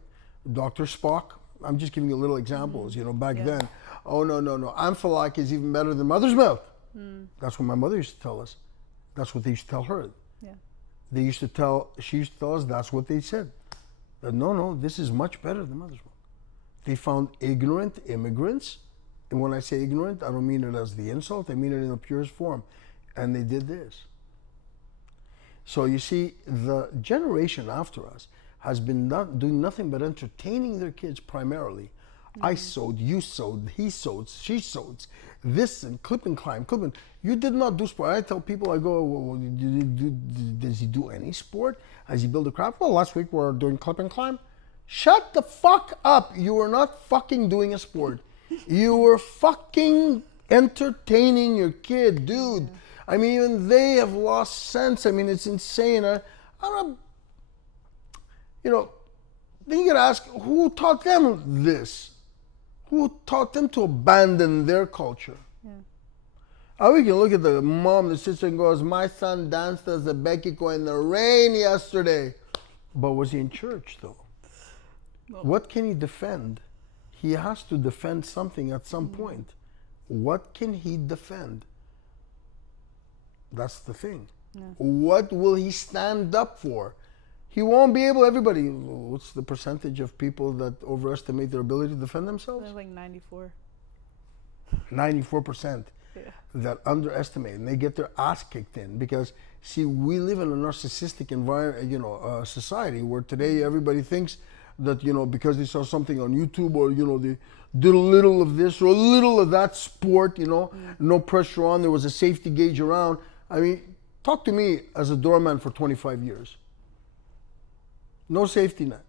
Dr. Spock. I'm just giving you little examples. You know, back then. Oh no. Amphalak is even better than mother's milk. That's what my mother used to tell us. That's what they used to tell her. Yeah. She used to tell us that's what they said. That no, this is much better than mother's milk. They found ignorant immigrants. And when I say ignorant, I don't mean it as the insult. I mean it in the purest form. And they did this. So you see, the generation after us has been doing nothing but entertaining their kids primarily. I sewed, you sewed, he sewed, she sewed, this and clip and climb. You did not do sport. I tell people, I go, well, does he do any sport? Has he built a craft? Well, last week we were doing clip and climb. Shut the fuck up. You were not fucking doing a sport. You were fucking entertaining your kid, dude. I mean, even they have lost sense. I mean, it's insane. I don't, you know, then you gotta ask, who taught them this? Who taught them to abandon their culture? We can look at the mom that sits there and goes, my son danced as a Bekiko in the rain yesterday. But was he in church though? Well, What can he defend? He has to defend something at some point. What can he defend? That's the thing. What will he stand up for? He won't be able, everybody, what's the percentage of people that overestimate their ability to defend themselves? There's like 94. 94% that underestimate, and they get their ass kicked in, because see, we live in a narcissistic environment, society where today everybody thinks that, because they saw something on YouTube, or they did a little of this or a little of that sport, no pressure on, there was a safety gauge around. I mean, talk to me as a doorman for 25 years. No safety net.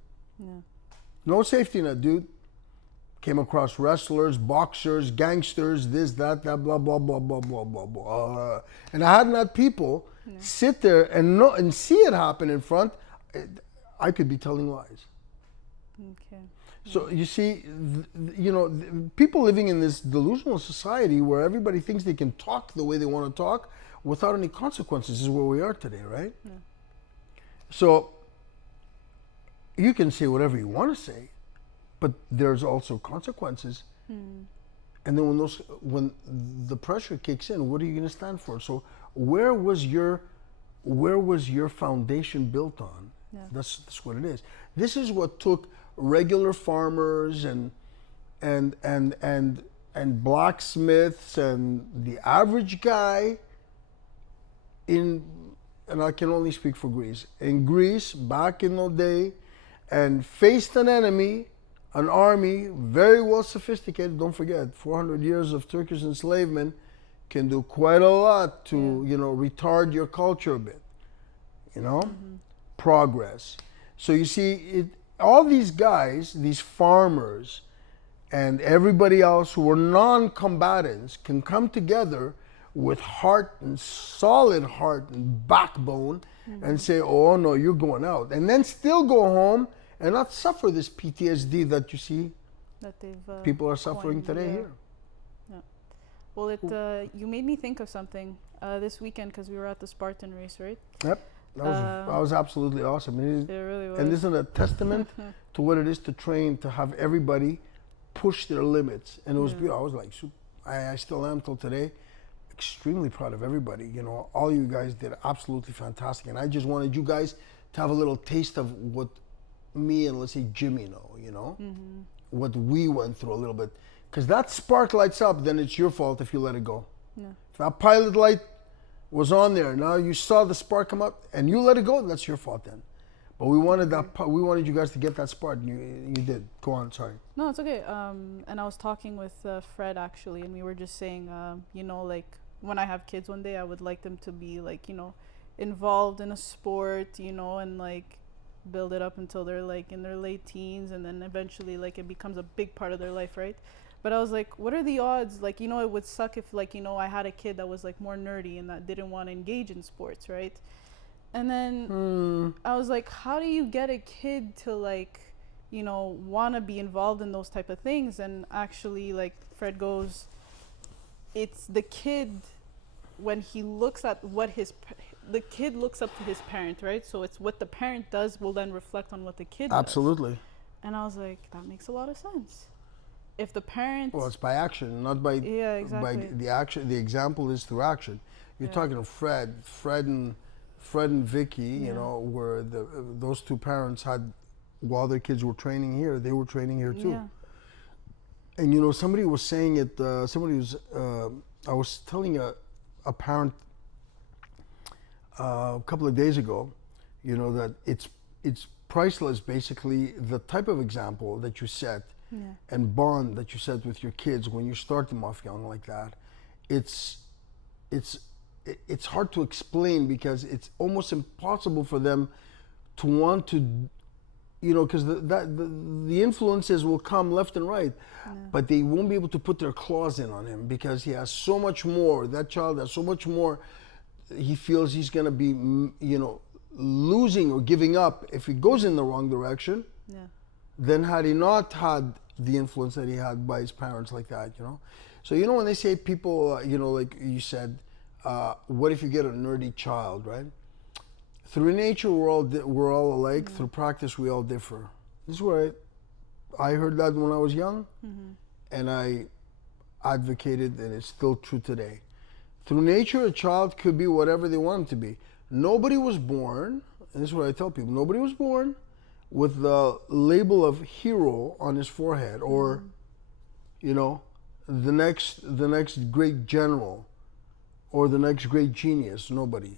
No safety net, dude. Came across wrestlers, boxers, gangsters, this, that, blah, blah, blah, blah, blah, blah, blah. And I hadn't had people sit there and see it happen in front. I could be telling lies. Okay. So you see, people living in this delusional society where everybody thinks they can talk the way they want to talk without any consequences is where we are today, right? So you can say whatever you want to say, but there's also consequences. And then when the pressure kicks in, what are you going to stand for? So where was your foundation built on? That's what it is. This is what took regular farmers and blacksmiths and the average guy and I can only speak for Greece. In Greece, back in the day, and faced an enemy, an army, very well sophisticated. Don't forget, 400 years of Turkish enslavement can do quite a lot to, retard your culture a bit. Progress. So you see, all these guys, these farmers, and everybody else who were non-combatants can come together with heart and solid heart and backbone and say, oh no, you're going out. And then still go home and not suffer this PTSD that you see That they've people are suffering coined, today here. Well, you made me think of something this weekend, because we were at the Spartan race, right? Yep. That was absolutely awesome. It really was. And isn't a testament to what it is to train, to have everybody push their limits. And it was beautiful. I was like, I still am till today, extremely proud of everybody. You know, all you guys did absolutely fantastic. And I just wanted you guys to have a little taste of what me and, let's say, Jimmy know, you know, what we went through a little bit. Because that spark lights up, then it's your fault if you let it go. Yeah. If that pilot light was on there, now you saw the spark come up and you let it go, that's your fault then. But we wanted we wanted you guys to get that spark, and you did. Go on, sorry. No, it's okay. And I was talking with Fred actually, and we were just saying, you know, like when I have kids one day, I would like them to be like, you know, involved in a sport, you know, and like build it up until they're like in their late teens, and then eventually like it becomes a big part of their life, right? But I was like, what are the odds? Like, you know, it would suck if like, you know, I had a kid that was like more nerdy and that didn't want to engage in sports, right? And then I was like, how do you get a kid to like, you know, want to be involved in those type of things? And actually, like Fred goes, it's the kid when he looks at what the kid looks up to his parent, right? So it's what the parent does will then reflect on what the kid Absolutely. does. And I was like, that makes a lot of sense. If the parent, well, it's by action, not by exactly. by the action. The example is through action. You're talking to Fred and Vicky. You know, where those two parents had, while their kids were training here, they were training here too. Yeah. And you know, somebody was saying it. I was telling a parent a couple of days ago, you know, that it's priceless. Basically, the type of example that you set. And bond that you set with your kids when you start them off young like that, it's hard to explain because it's almost impossible for them to want to, you know, because the influences will come left and right, but they won't be able to put their claws in on him because he has so much more. That child has so much more. He feels he's going to be, you know, losing or giving up if he goes in the wrong direction. Then had he not had the influence that he had by his parents like that, you know? So, you know, when they say people, you know, like you said, what if you get a nerdy child, right? Through nature, we're all alike. Through practice, we all differ. This is where I heard that when I was young, and I advocated, and it's still true today. Through nature, a child could be whatever they want him to be. Nobody was born, and this is what I tell people, nobody was born with the label of hero on his forehead, or, you know, the next great general, or the next great genius. Nobody.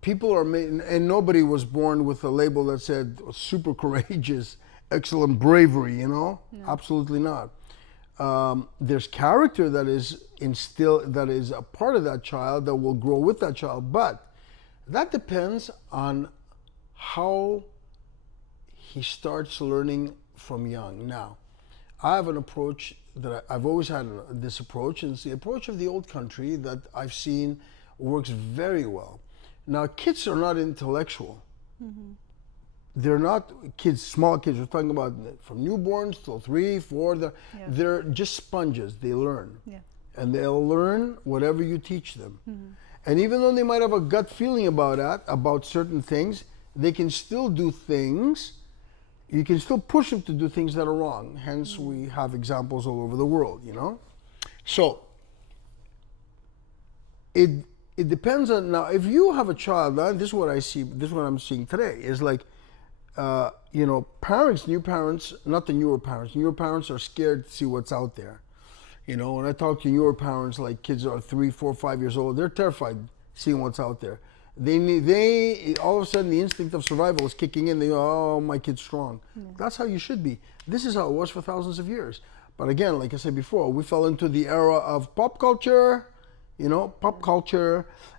People are made, and nobody was born with a label that said super courageous, excellent bravery. You know, absolutely not. There's character that is instilled, that is a part of that child that will grow with that child, but that depends on how he starts learning from young. Now, I have an approach that I've always had this approach, and it's the approach of the old country that I've seen works very well. Now, kids are not intellectual. They're not kids, small kids. We're talking about from newborns till 3, 4. They're just sponges. They learn. And they'll learn whatever you teach them. And even though they might have a gut feeling about certain things, they can still do things. You can still push them to do things that are wrong. Hence, we have examples all over the world, you know? So, it depends on, now, if you have a child, now, this is what I see, this is what I'm seeing today, is like, you know, new parents, not the newer parents are scared to see what's out there. You know, when I talk to newer parents, like kids are 3, 4, 5 years old, they're terrified seeing what's out there. They all of a sudden the instinct of survival is kicking in. They go, oh, my kid's strong. That's how you should be. This is how it was for thousands of years. But again, like I said before, we fell into the era of pop culture, you know,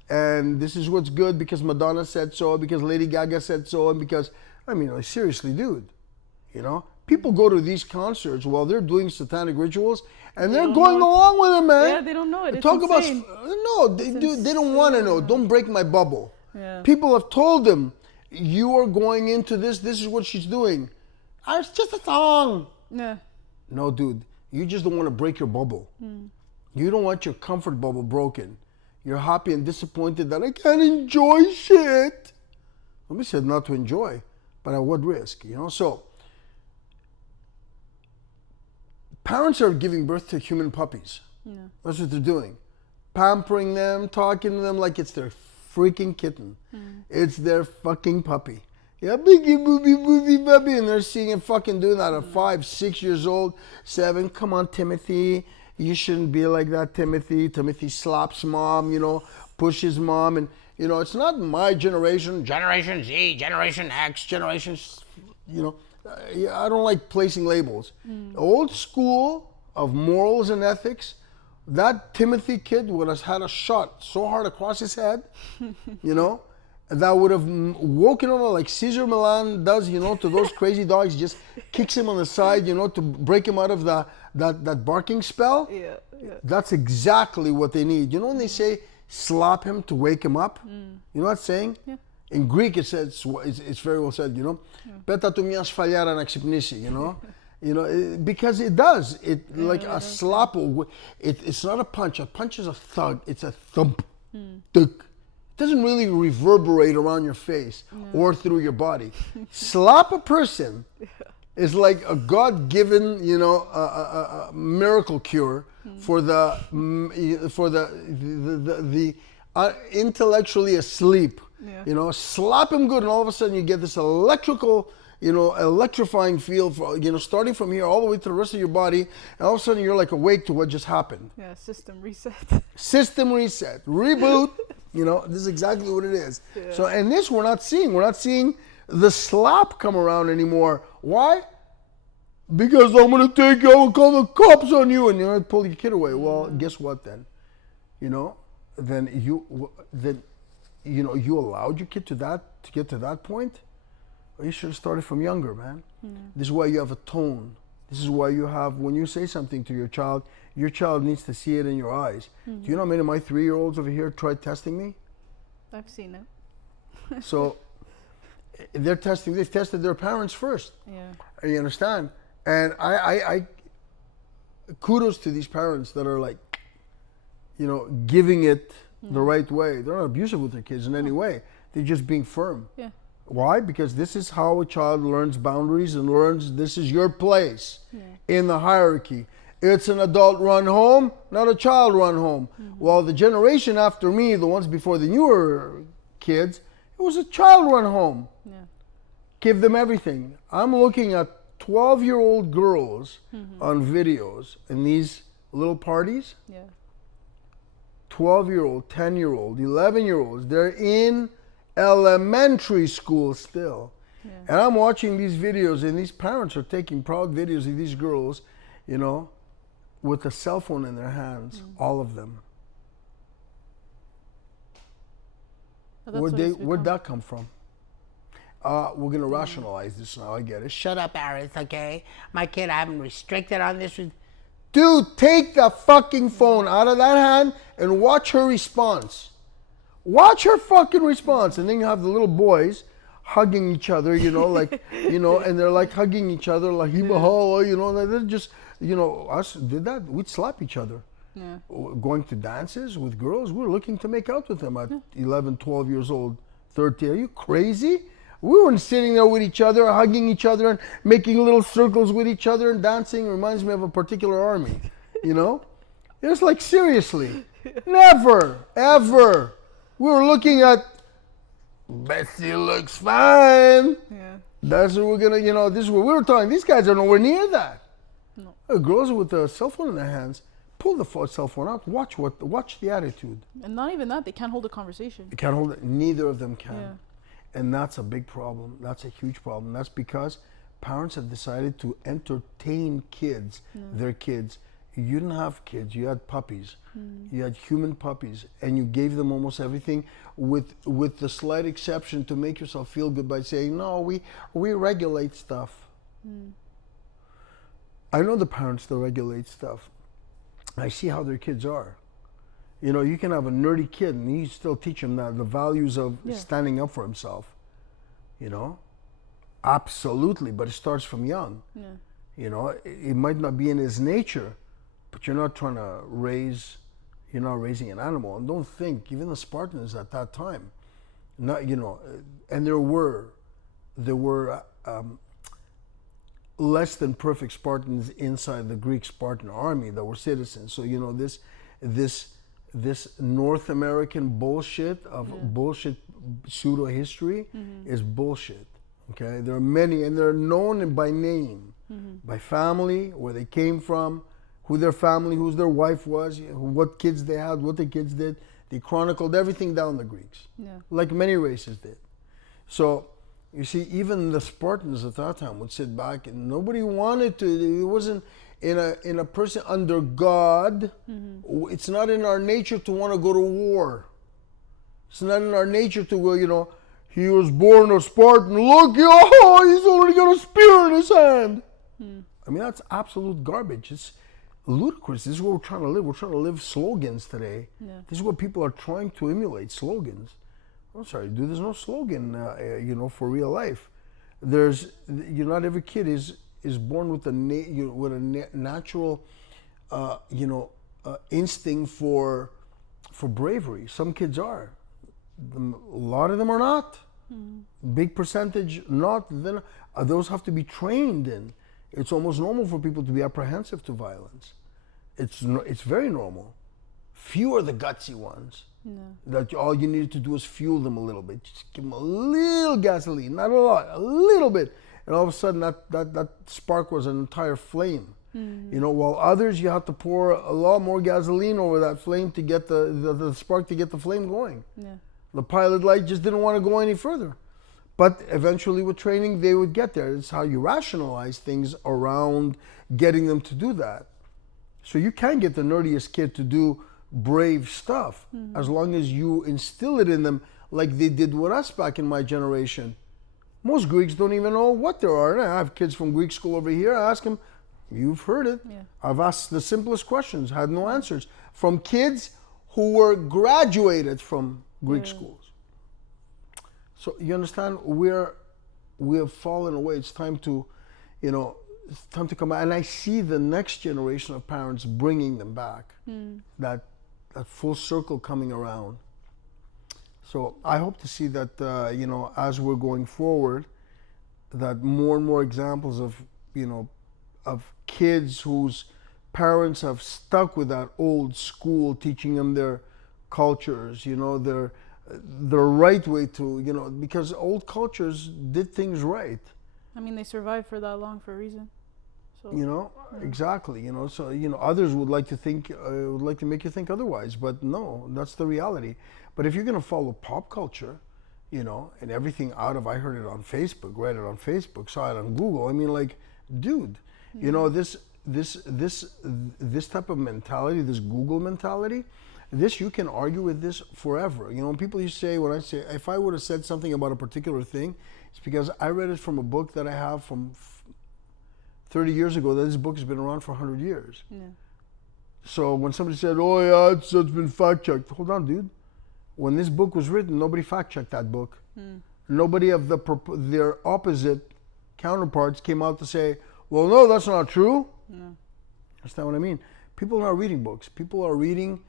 and this is what's good because Madonna said so, because Lady Gaga said so, and because, I mean, like, seriously, dude, you know? People go to these concerts while they're doing satanic rituals, and they're going along with it, man. Yeah, they don't know it. It's Talk insane. They don't want to know. Don't break my bubble. Yeah. People have told them, you are going into this. This is what she's doing. It's just a song. Yeah. No, dude, you just don't want to break your bubble. You don't want your comfort bubble broken. You're happy and disappointed that I can't enjoy shit. Nobody said not to enjoy, but at what risk, you know? So, parents are giving birth to human puppies. Yeah. That's what they're doing. Pampering them, talking to them like it's their freaking kitten. It's their fucking puppy. Yeah, biggie, booby, booby, puppy. And they're seeing it fucking doing that at 5, 6 years old, 7. Come on, Timothy. You shouldn't be like that, Timothy. Timothy slaps mom, you know, pushes mom. And, you know, it's not my generation, Generation Z, Generation X, Generation, you know. I don't like placing labels. Old school of morals and ethics, that Timothy kid would have had a shot so hard across his head, you know, that would have woken him up like Cesar Millan does, you know, to those crazy dogs, just kicks him on the side, you know, to break him out of that barking spell. Yeah. That's exactly what they need. You know when they say slap him to wake him up? You know what saying? Yeah. In Greek it says, it's very well said, you know, Πέτα του μια σφαλιάρα να ξυπνήσει, you know? You know, because it does. It like a slap. It's not a punch. A punch is a thug. It's a thump. Thug. It doesn't really reverberate around your face or through your body. Slap a person is like a God-given, you know, a miracle cure for the intellectually asleep. Yeah. You know, slap him good, and all of a sudden you get this electrical, you know, electrifying feel, for, you know, starting from here all the way to the rest of your body, and all of a sudden you're like awake to what just happened. Yeah. System reset. System reset, reboot. You know, this is exactly what it is. Yeah. So, and this we're not seeing. We're not seeing the slap come around anymore. Why? Because I'm gonna take you, I will call the cops on you, and you're gonna pull your kid away. Well, guess what then? You know, then you know, you allowed your kid to get to that point. Well, you should have started from younger, man. This is why you have a tone. This is why you have, when you say something to your child needs to see it in your eyes. Do you know how many of my 3-year-olds over here tried testing me? I've seen it. So they've tested their parents first. Yeah. You understand? And I kudos to these parents that are like, you know, giving it the right way. They're not abusive with their kids in any way. They're just being firm. Yeah. Why? Because this is how a child learns boundaries and learns this is your place in the hierarchy. It's an adult run home, not a child run home. While the generation after me, the ones before the newer kids, it was a child run home. Yeah. Give them everything. I'm looking at 12-year-old girls on videos in these little parties. Yeah. 12-year-old, 10-year-old, 11-year-olds, they're in elementary school still. Yeah. And I'm watching these videos, and these parents are taking proud videos of these girls, you know, with a cell phone in their hands, all of them. But Where'd that come from? We're going to rationalize this now, I get it. Shut up, Aris, okay? My kid, I haven't restricted on this. Dude, take the fucking phone out of that hand and watch her response. Watch her fucking response. And then you have the little boys hugging each other, you know, like, you know, and they're like hugging each other, like, you know, and they're just, you know, us did that. We'd slap each other. Yeah. Going to dances with girls, we're looking to make out with them at 11, 12 years old, 13. Are you crazy? We weren't sitting there with each other, hugging each other, and making little circles with each other and dancing. It reminds me of a particular army, you know? It's like, seriously, never, ever. We were looking at, Betsy looks fine. Yeah. That's what we're gonna, you know, this is what we were talking. These guys are nowhere near that. No. Girls with a cell phone in their hands, pull the cell phone out, watch the attitude. And not even that, they can't hold a conversation. You can't hold it, neither of them can. Yeah. And that's a big problem. That's a huge problem. That's because parents have decided to entertain kids, their kids. You didn't have kids, you had puppies. You had human puppies, and you gave them almost everything with the slight exception to make yourself feel good by saying, no, we regulate stuff. I know the parents that regulate stuff. I see how their kids are. You know, you can have a nerdy kid and you still teach him the values of standing up for himself. You know? Absolutely, but it starts from young. Yeah. You know, it might not be in his nature, but you're not trying to raise, you're not raising an animal. And don't think, even the Spartans at that time, not, you know, and there were less than perfect Spartans inside the Greek Spartan army that were citizens. So, you know, this North American bullshit of bullshit pseudo history is bullshit. Okay, there are many, and they're known by name, by family, where they came from, who their family, who their wife was, what kids they had, what the kids did. They chronicled everything down, the Greeks, like many races did. So you see, even the Spartans at that time would sit back, and nobody wanted to. It wasn't in a person under God. It's not in our nature to want to go to war. It's not in our nature to go, you know, he was born a Spartan. Look, he's already got a spear in his hand. I mean, that's absolute garbage. It's ludicrous. This is what we're trying to live. We're trying to live slogans today. This is what people are trying to emulate, slogans. I'm sorry, dude, there's no slogan, you know, for real life. Not every kid is born with a natural, instinct for bravery. Some kids are. A lot of them are not. Big percentage not. Then those have to be trained in. It's almost normal for people to be apprehensive to violence. It's very normal. Few are the gutsy ones. That all you need to do is fuel them a little bit. Just give them a little gasoline, not a lot, a little bit, and all of a sudden that spark was an entire flame. You know, while others you have to pour a lot more gasoline over that flame to get the spark, to get the flame going. The pilot light just didn't want to go any further. But eventually with training, they would get there. It's how you rationalize things around getting them to do that. So you can get the nerdiest kid to do brave stuff as long as you instill it in them like they did with us back in my generation. Most Greeks don't even know what there are. And I have kids from Greek school over here. I ask them, you've heard it. I've asked the simplest questions, had no answers. From kids who were graduated from Greek schools. So you understand, we have fallen away. It's time to, you know, it's time to come back. And I see the next generation of parents bringing them back. That full circle coming around. So I hope to see that, you know, as we're going forward, that more and more examples of, you know, of kids whose parents have stuck with that old school, teaching them their cultures, you know, their right way to, you know, because old cultures did things right. I mean, they survived for that long for a reason. So, you know, exactly. You know, so, you know, others would like to think, would like to make you think otherwise, but no, that's the reality. But if you're going to follow pop culture, you know, and everything out of, I heard it on Facebook, read it on Facebook, saw it on Google. I mean, like, dude, you know, this type of mentality, this Google mentality, this, you can argue with this forever. You know, when people used to say, when I say, if I would have said something about a particular thing, it's because I read it from a book that I have from 30 years ago, that this book has been around for 100 years. So when somebody said, oh yeah, it's been fact checked. Hold on, dude. When this book was written, nobody fact checked that book. Nobody of their opposite counterparts came out to say, well, no, that's not true. Understand what I mean? People are not reading books. People are reading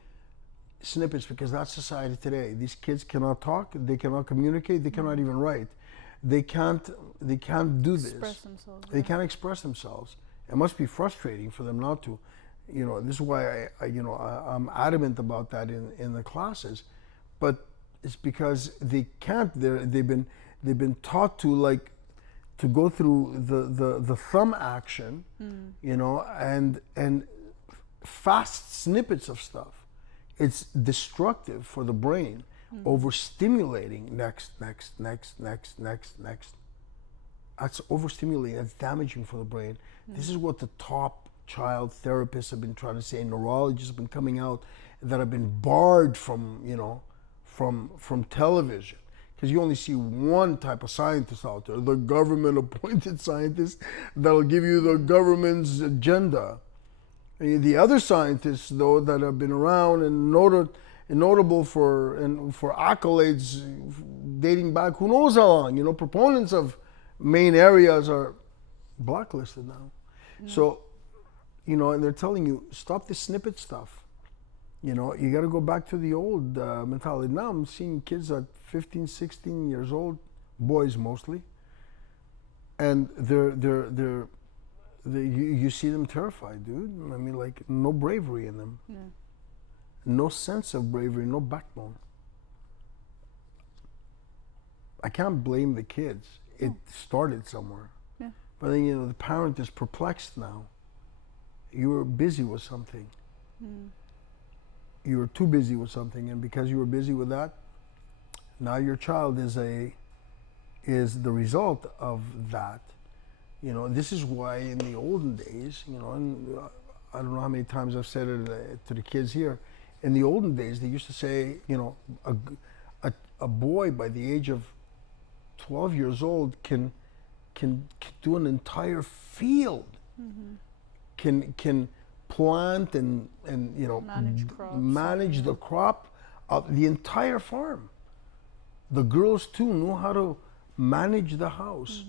snippets, because that's society today. These kids cannot talk, they cannot communicate, they cannot even write. They can't do this. Express themselves. They can't express themselves. It must be frustrating for them not to. You know, this is why I'm adamant about that in the classes. But it's because they can't. They've been taught to go through the thumb action, you know, and fast snippets of stuff. It's destructive for the brain. Overstimulating, next. That's overstimulating, that's damaging for the brain. This is what the top child therapists have been trying to say, neurologists have been coming out that have been barred from, you know, from television. Because you only see one type of scientist out there, the government appointed scientist that'll give you the government's agenda. The other scientists, though, that have been around and notable for accolades dating back who knows how long, you know, proponents of main areas are blacklisted now. So, you know, and they're telling you, stop the snippet stuff. You know, you got to go back to the old mentality. Now I'm seeing kids at 15, 16 years old, boys mostly, and you see them terrified, dude. I mean, like, no bravery in them, Yeah. no sense of bravery, no backbone. I can't blame the kids. It started somewhere. Yeah. But then, you know, the parent is perplexed now. You were busy with something. You were too busy with something, and because you were busy with that, now your child is the result of that. You know, this is why in the olden days, you know, and I don't know how many times I've said it to the kids here. In the olden days, they used to say, you know, a boy by the age of 12 years old can do an entire field, can plant and you know Manage crops. manage the crop of the entire farm. The girls too knew how to manage the house.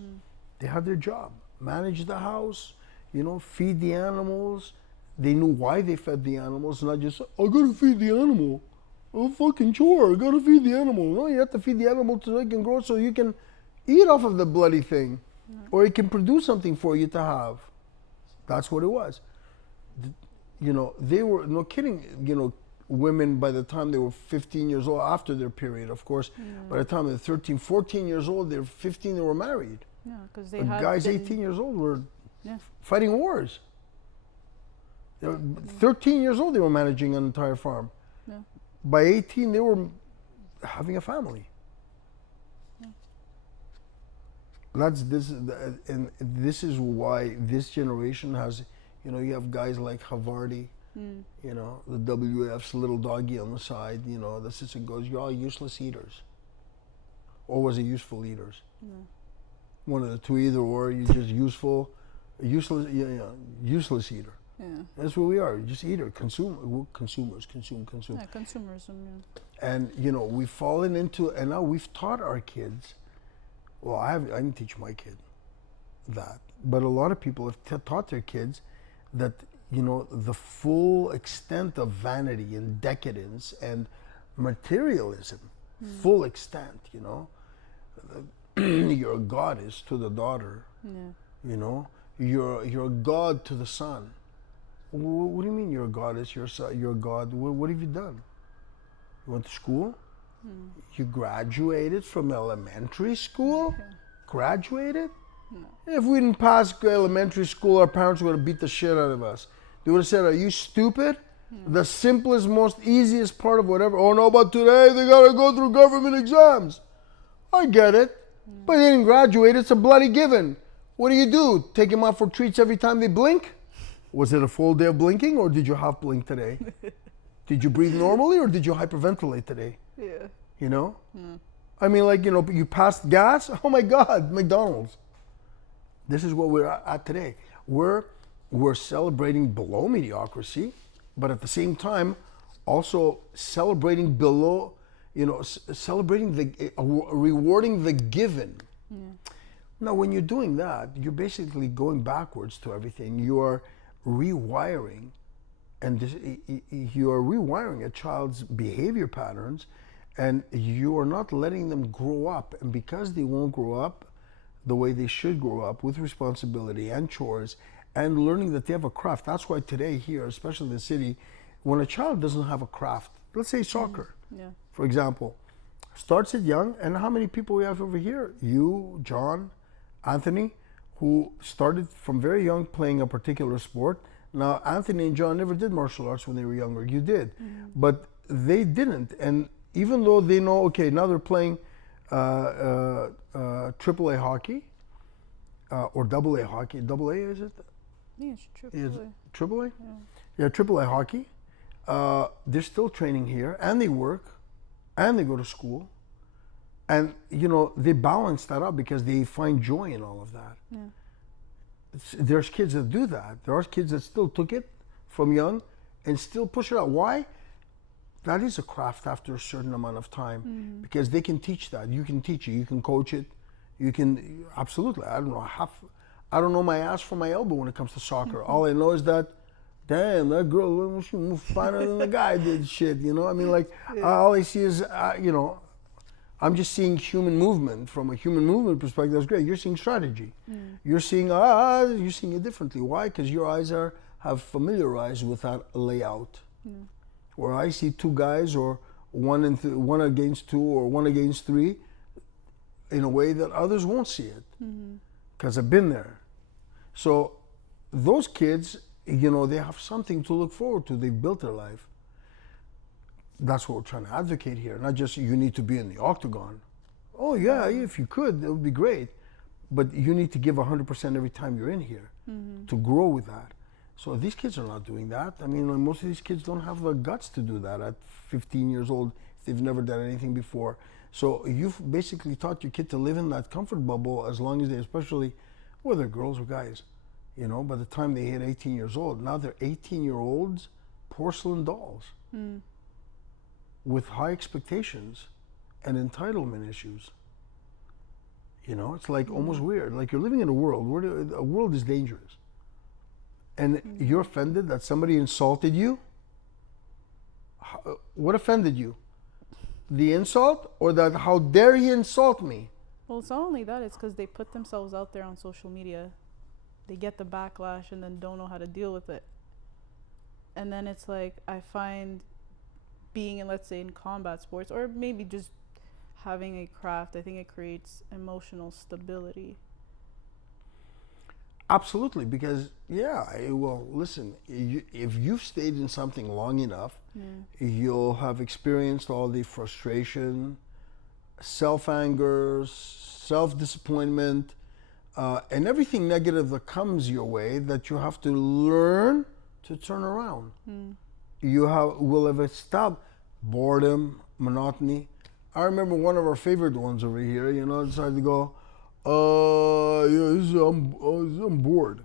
They had their job, manage the house, you know, feed the animals. They knew why they fed the animals, not just, I gotta feed the animal. Oh, fucking chore, I gotta feed the animal. No, you have to feed the animal so it can grow, so you can eat off of the bloody thing. Or it can produce something for you to have. That's what it was. You know, they were, no kidding, you know, women by the time they were 15 years old, after their period, of course, by the time they're 13, 14 years old, they're 15, they were married. Yeah, because they The had guys been- 18 years old were Yeah. fighting wars. They were 13 years old, they were managing an entire farm. Yeah. By 18, they were having a family. That's this, and this is why this generation has, you know, you have guys like Havarti, you know, the WF's little doggy on the side, you know, the sister goes, you're all useless eaters. Or was it useful eaters? One of the two, either or, you're just useful, useless, useless eater. Yeah. That's what we are, just eater, we're consumers, consume. Yeah, consumerism. Yeah. And, you know, we've fallen into, and now we've taught our kids. Well, I didn't teach my kid that, but a lot of people have taught their kids that, you know, the full extent of vanity and decadence and materialism, full extent, you know. You're a goddess to the daughter, Yeah. you know. You're a god to the son. What do you mean you're a goddess? You're a god. What have you done? You went to school? You graduated from elementary school? Graduated? If we didn't pass elementary school, our parents would have beat the shit out of us. They would have said, are you stupid? The simplest, most easiest part of whatever. Oh no, but today they gotta go through government exams. I get it. But they didn't graduate, it's a bloody given. What do? Take them out for treats every time they blink? Was it a full day of blinking, or did you half blink today? Did you breathe normally, or did you hyperventilate today? Yeah. You know? I mean, like, you know, you passed gas? Oh my God, McDonald's. This is what we're at today. We're celebrating below mediocrity, but at the same time, also celebrating below, you know, celebrating rewarding the given. Now, when you're doing that, you're basically going backwards to everything. You are rewiring, and you are rewiring a child's behavior patterns, and you are not letting them grow up. And because they won't grow up the way they should grow up, with responsibility and chores and learning that they have a craft. That's why today here, especially in the city, when a child doesn't have a craft, let's say soccer, Yeah. for example, starts it young. And how many people we have over here? You, John, Anthony, who started from very young playing a particular sport. Now, Anthony and John never did martial arts when they were younger. You did. But they didn't. And even though they know, okay, now they're playing AAA hockey or AA hockey. AA, is it? Yeah, it's triple Is A. AAA? Yeah, AAA hockey. They're still training here, and they work, and they go to school. And, you know, they balance that out because they find joy in all of that. Yeah. There's kids that do that. There are kids that still took it from young and still push it out. Why? That is a craft after a certain amount of time, because they can teach that. You can teach it. You can coach it. You can, absolutely. I don't know my ass from my elbow when it comes to soccer. All I know is that damn, that girl, she moved finer than the guy did shit, you know? I mean, like, all I see is, you know, I'm just seeing human movement. From a human movement perspective, that's great. You're seeing strategy. You're seeing it differently. Why? Because your eyes have familiarized with that layout. Where I see two guys, or one against two, or one against three, in a way that others won't see it, because I've been there. So those kids, you know, they have something to look forward to. They've built their life. That's what we're trying to advocate here. Not just you need to be in the octagon. Oh yeah, if you could, that would be great. But you need to give 100% every time you're in here to grow with that. So these kids are not doing that. I mean, like, most of these kids don't have the guts to do that at 15 years old if they've never done anything before. So you've basically taught your kid to live in that comfort bubble as long as they, especially whether girls or guys, you know, by the time they hit 18 years old, now they're 18-year-olds porcelain dolls with high expectations and entitlement issues. You know, it's like almost weird. Like, you're living in a world where a world is dangerous. And you're offended that somebody insulted you? What offended you? The insult, or that how dare he insult me? Well, it's not only that, it's because they put themselves out there on social media. They get the backlash and then don't know how to deal with it. And then it's like, I find being in, let's say, in combat sports, or maybe just having a craft, I think it creates emotional stability. Absolutely, because well, listen, if you've stayed in something long enough, you'll have experienced all the frustration, self-anger, self-disappointment, and everything negative that comes your way that you have to learn to turn around. You will have stopped boredom, monotony. I remember one of our favorite ones over here, you know, decided to go, I'm bored.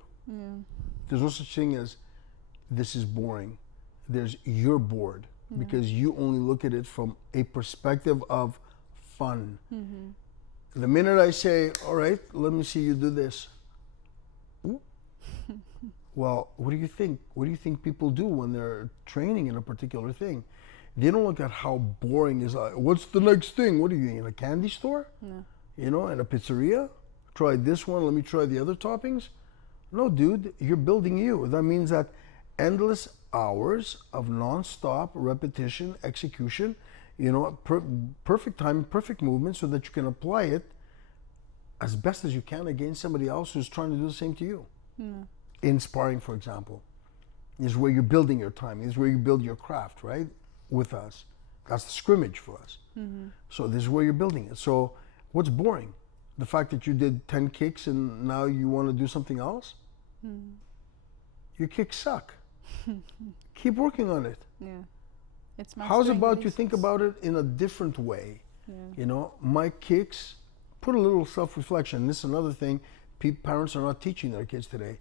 There's no such thing as this is boring. There's you're bored because you only look at it from a perspective of fun. The minute I say, all right, let me see you do this. Well, what do you think? What do you think people do when they're training in a particular thing? They don't look at how boring is. What's the next thing? What are you in a candy store? No. You know, at a pizzeria? Try this one, let me try the other toppings. No, dude, you're building you. That means that endless hours of non-stop repetition, execution, you know, perfect time, perfect movement, so that you can apply it as best as you can against somebody else who's trying to do the same to you. In sparring, for example, is where you're building your time, is where you build your craft, right? With us. That's the scrimmage for us. So this is where you're building it. So what's boring? The fact that you did 10 kicks and now you want to do something else? Your kicks suck. Keep working on it. Yeah. It's How's mastering the about you think basics. about it in a different way? Yeah. You know, my kicks, put a little self-reflection. This is another thing parents are not teaching their kids today.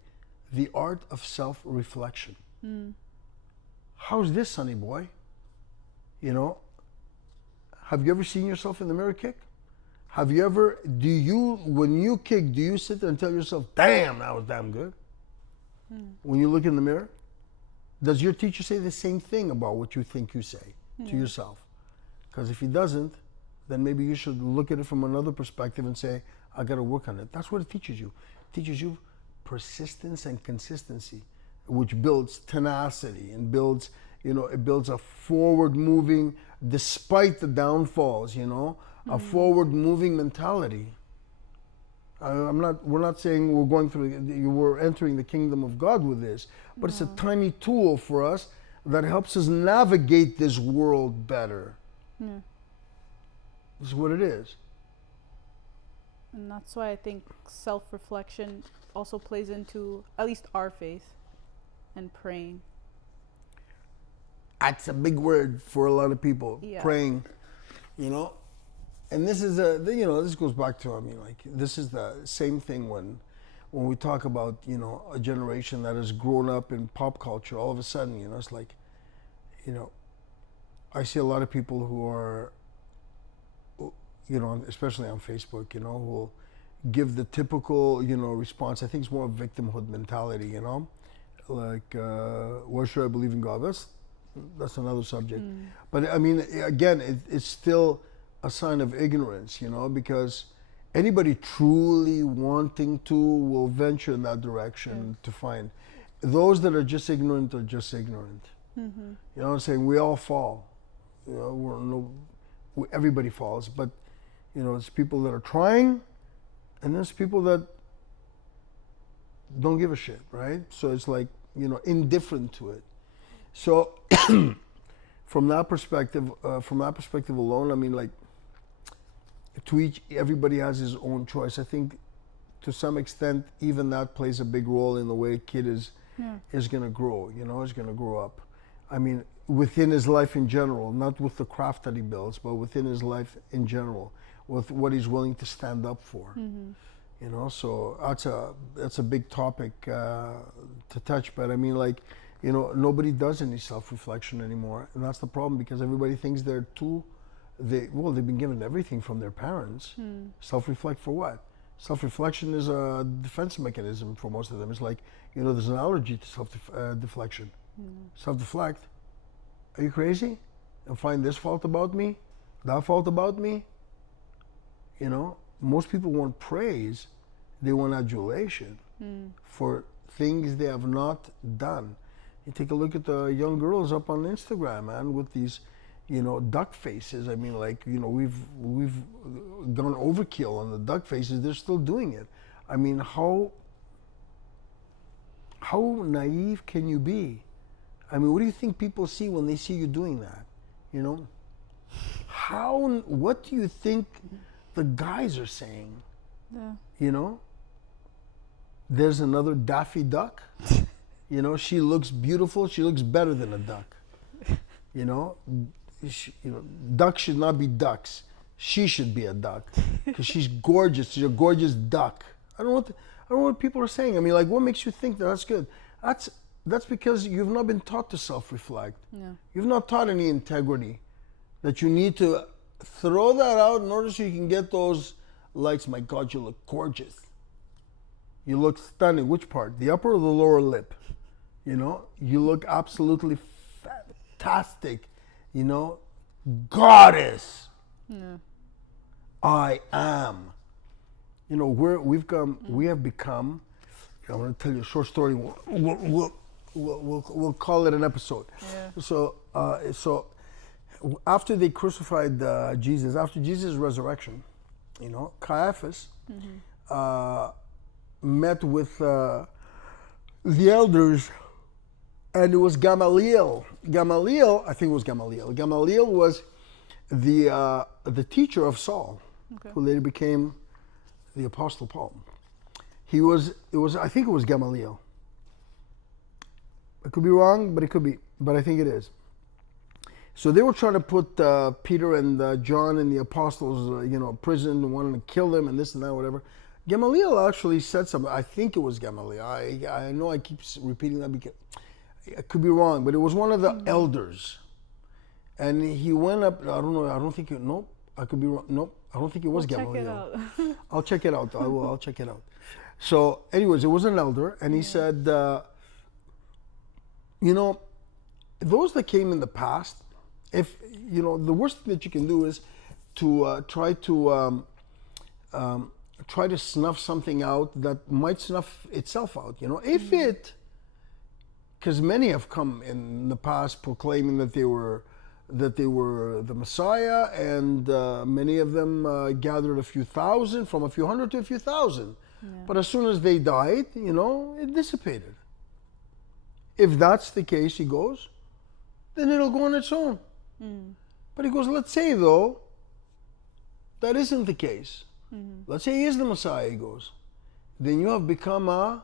The art of self-reflection. How's this, sonny boy? You know, have you ever seen yourself in the mirror kick? Have you ever, when you kick, do you sit there and tell yourself, damn, that was damn good? When you look in the mirror? Does your teacher say the same thing about what you think you say to yourself? Because if he doesn't, then maybe you should look at it from another perspective and say, I got to work on it. That's what it teaches you. It teaches you persistence and consistency, which builds tenacity and builds, you know, it builds a forward moving, despite the downfalls, you know, a forward moving mentality. We're not saying we're entering the kingdom of God with this, but it's a tiny tool for us that helps us navigate this world better. This is what it is. And that's why I think self-reflection also plays into at least our faith and praying. That's a big word for a lot of people. Yeah. Praying, you know. And this is this goes back to, I mean, like, this is the same thing when we talk about, you know, a generation that has grown up in pop culture. All of a sudden, you know, it's like, you know, I see a lot of people who are, you know, especially on Facebook, you know, who will give the typical, you know, response. I think it's more a victimhood mentality, you know. why should I believe in God? That's another subject. But I mean, again, it's still a sign of ignorance, you know, because anybody truly wanting to will venture in that direction to find. Those that are just ignorant are just ignorant. You know what I'm saying? We all fall. You know, everybody falls, but you know, it's people that are trying, and there's people that don't give a shit, right? So it's like, you know, indifferent to it. So from that perspective alone, I mean, like, everybody has his own choice. I think to some extent, even that plays a big role in the way a kid is going to grow, you know, is going to grow up. I mean, within his life in general, not with the craft that he builds, but within his life in general, with what he's willing to stand up for. You know, so that's a big topic to touch. But I mean, like, you know, nobody does any self-reflection anymore, and that's the problem, because everybody thinks they've been given everything from their parents. Self-reflect for what? Self-reflection is a defense mechanism for most of them. It's like, you know, there's an allergy to self-deflection. Self-deflect. Are you crazy? And find this fault about me, that fault about me? You know, most people want praise, they want adulation for things they have not done. You take a look at the young girls up on Instagram, man, with these, you know, duck faces. I mean, like, you know, we've gone overkill on the duck faces. They're still doing it. I mean, how naive can you be? I mean, what do you think people see when they see you doing that? You know, what do you think the guys are saying? Yeah. You know, there's another Daffy Duck. You know, she looks beautiful. She looks better than a duck. You know, ducks should not be ducks. She should be a duck because she's gorgeous. She's a gorgeous duck. I don't know what people are saying. I mean, like, what makes you think that that's good? That's because you've not been taught to self-reflect. Yeah. You've not taught any integrity, that you need to throw that out in order so you can get those likes. My God, you look gorgeous. You look stunning. Which part? The upper or the lower lip? You know, you look absolutely fantastic. You know, goddess. Yeah. I am. You know, we have become. I'm going to tell you a short story. We'll call it an episode. Yeah. So after they crucified Jesus, after Jesus' resurrection, you know, Caiaphas met with the elders, and it was Gamaliel. I think it was Gamaliel. Gamaliel was the teacher of Saul, who later became the Apostle Paul. I think it was Gamaliel. I could be wrong, but it could be. But I think it is. So they were trying to put Peter and John and the apostles, prison, wanting to kill them and this and that, whatever. Gamaliel actually said something. I think it was Gamaliel. I know I keep repeating that because I could be wrong, but it was one of the elders. And he went up, I don't know, I don't think, nope, I could be wrong. Nope, I don't think it was Gamaliel. Check it out. I'll check it out. I'll check it out. So anyways, it was an elder, and he said, those that came in the past, if, the worst thing that you can do is to try to snuff something out that might snuff itself out, if it, because many have come in the past proclaiming that they were the Messiah, and many of them gathered a few thousand, from a few hundred to a few thousand. Yeah. But as soon as they died, it dissipated. If that's the case, he goes, then it'll go on its own. But he goes, let's say though, that isn't the case. Let's say he is the Messiah, he goes. Then you have become a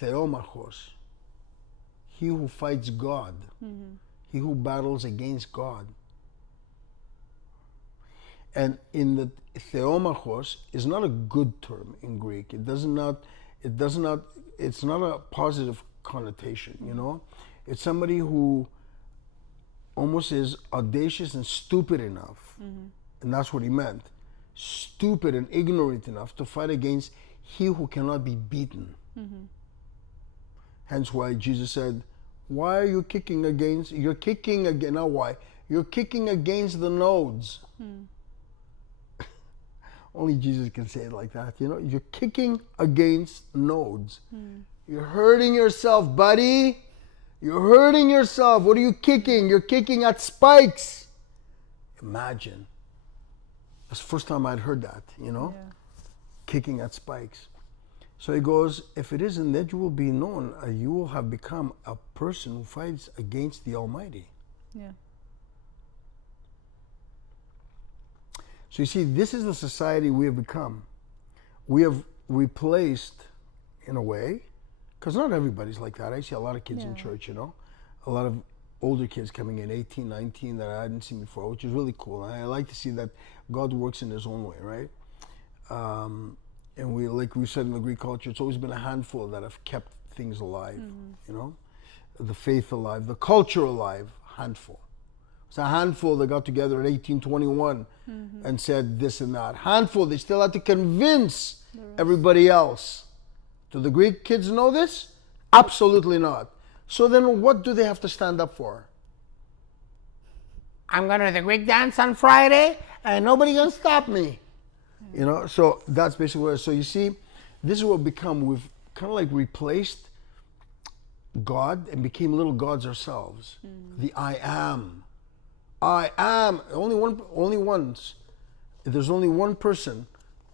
Theomachos. He who fights God. He who battles against God. And in the Theomachos is not a good term in Greek. It's not a positive connotation, It's somebody who almost is audacious and stupid enough, and that's what he meant. Stupid and ignorant enough to fight against he who cannot be beaten. Hence why Jesus said, why are you kicking against, you're kicking against, not why, you're kicking against the nodes. Only Jesus can say it like that, you know, you're kicking against nodes. You're hurting yourself, buddy. You're hurting yourself. What are you kicking? You're kicking at spikes. Imagine. That's the first time I'd heard that, you know, kicking at spikes. So he goes, if it isn't, that you will be known, you will have become a person who fights against the Almighty. Yeah. So you see, this is the society we have become. We have replaced, in a way, because not everybody's like that. I see a lot of kids in church, you know, a lot of older kids coming in, 18, 19, that I hadn't seen before, which is really cool. And I like to see that God works in his own way, right? And we, like we said in the Greek culture, it's always been a handful that have kept things alive, you know, the faith alive, the culture alive, handful. It's a handful that got together in 1821 and said this and that. Handful, they still had to convince everybody else. Do the Greek kids know this? Absolutely not. So then what do they have to stand up for? I'm going to the Greek dance on Friday, And nobody can stop me. You know, so that's basically what it is. So you see, this is what become, we've kind of like replaced God and became little gods ourselves. The I am. I am. Only once. There's only one person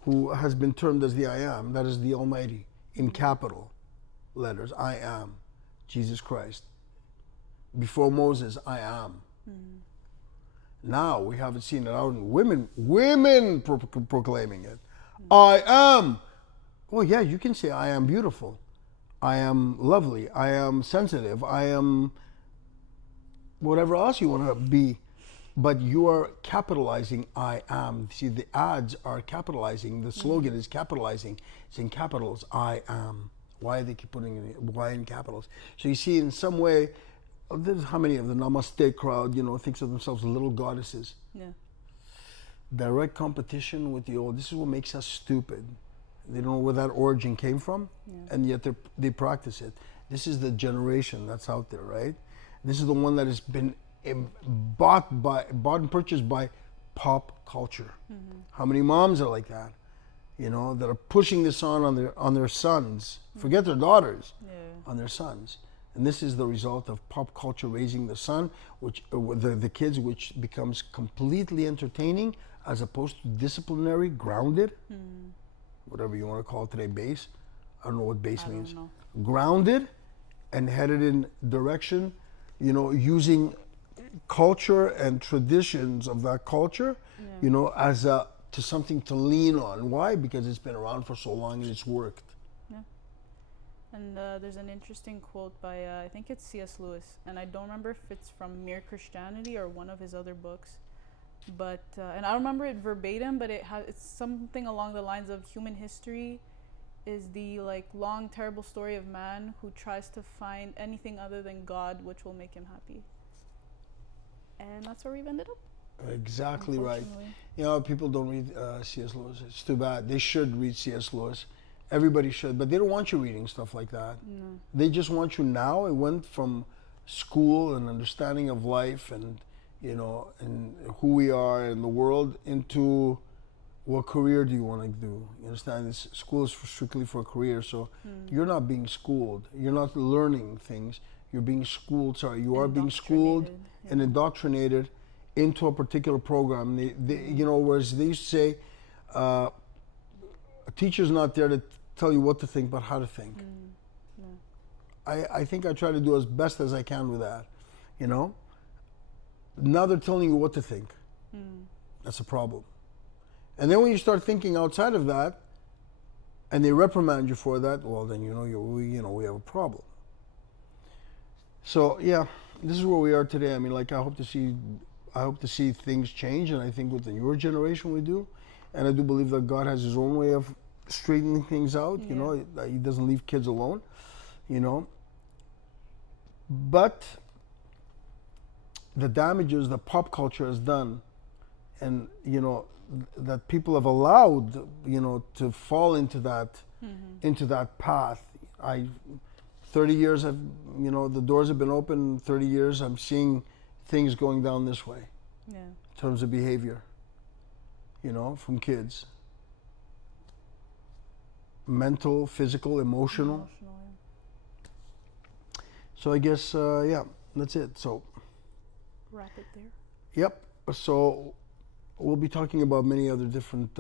who has been termed as the I am. That is the Almighty in capital letters. I am. Jesus Christ. Before Moses, I am. Now we haven't seen it out in women proclaiming it. I am. Oh yeah, you can say I am beautiful. I am lovely. I am sensitive. I am whatever else you want to be. But you are capitalizing I am. See, the ads are capitalizing. The slogan is capitalizing. It's in capitals. I am. Why they keep putting it why in capitals? So you see, in some way, this is how many of the Namaste crowd, you know, thinks of themselves little goddesses. Yeah. Direct competition with the old. This is what makes us stupid. They don't know where that origin came from, and yet they practice it. This is the generation that's out there, right? This is the one that has been bought and purchased by pop culture. How many moms are like that? You know, that are pushing this on their sons. Forget their daughters, on their sons. And this is the result of pop culture raising the son, which the kids, which becomes completely entertaining as opposed to disciplinary, grounded, whatever you want to call it today, base. I don't know what base means. Grounded and headed in direction, you know, using culture and traditions of that culture, you know, as to something to lean on. Why? Because it's been around for so long and it's worked. And there's an interesting quote by, I think it's C.S. Lewis, and I don't remember if it's from Mere Christianity or one of his other books, but, and I don't remember it verbatim, but it's something along the lines of human history is the like long, terrible story of man who tries to find anything other than God, which will make him happy. And that's where we've ended up. Exactly right. You know, people don't read C.S. Lewis. It's too bad. They should read C.S. Lewis. Everybody should, but they don't want you reading stuff like that. No. They just want you now. It went from school and understanding of life and, you know, and who we are in the world into what career do you want to do? You understand? This school is strictly for a career, so you're not being schooled. You're not learning things. You're being schooled. Sorry, you are being schooled and indoctrinated into a particular program. They, you know, whereas they used to say, a teacher's not there to tell you what to think, but how to think. I think I try to do as best as I can with that, you know? Now they're telling you what to think. That's a problem. And then when you start thinking outside of that, and they reprimand you for that, well, then you know we have a problem. So yeah, this is where we are today. I mean, like I hope to see things change, and I think with the newer generation we do, and I do believe that God has His own way of straightening things out. You know, He doesn't leave kids alone. You know, but the damages that pop culture has done, and you know that people have allowed, you know, to fall into that path. I 30 years I've, you know, the doors have been open. 30 years I'm seeing things going down this way Yeah. in terms of behavior, you know, from kids. Mental, physical, emotional. Emotional, yeah. So I guess, yeah, that's it. So, Wrap it there. yep. So we'll be talking about many other different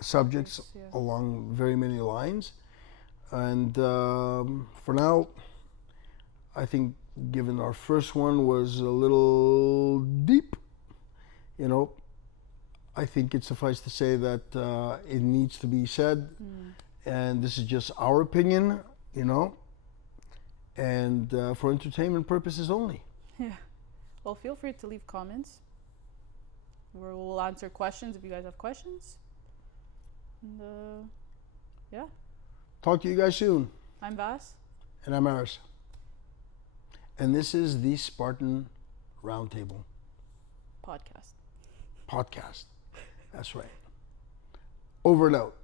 subjects Topics, yeah. along very many lines. And for now, I think given our first one was a little deep, you know, I think it's suffice to say that it needs to be said, and this is just our opinion, you know, and for entertainment purposes only. Yeah. Well, feel free to leave comments. We'll answer questions if you guys have questions. And yeah, Talk to you guys soon. I'm Vas. And I'm Aris. And this is the Spartan Roundtable Podcast. podcast. That's right. Over and out.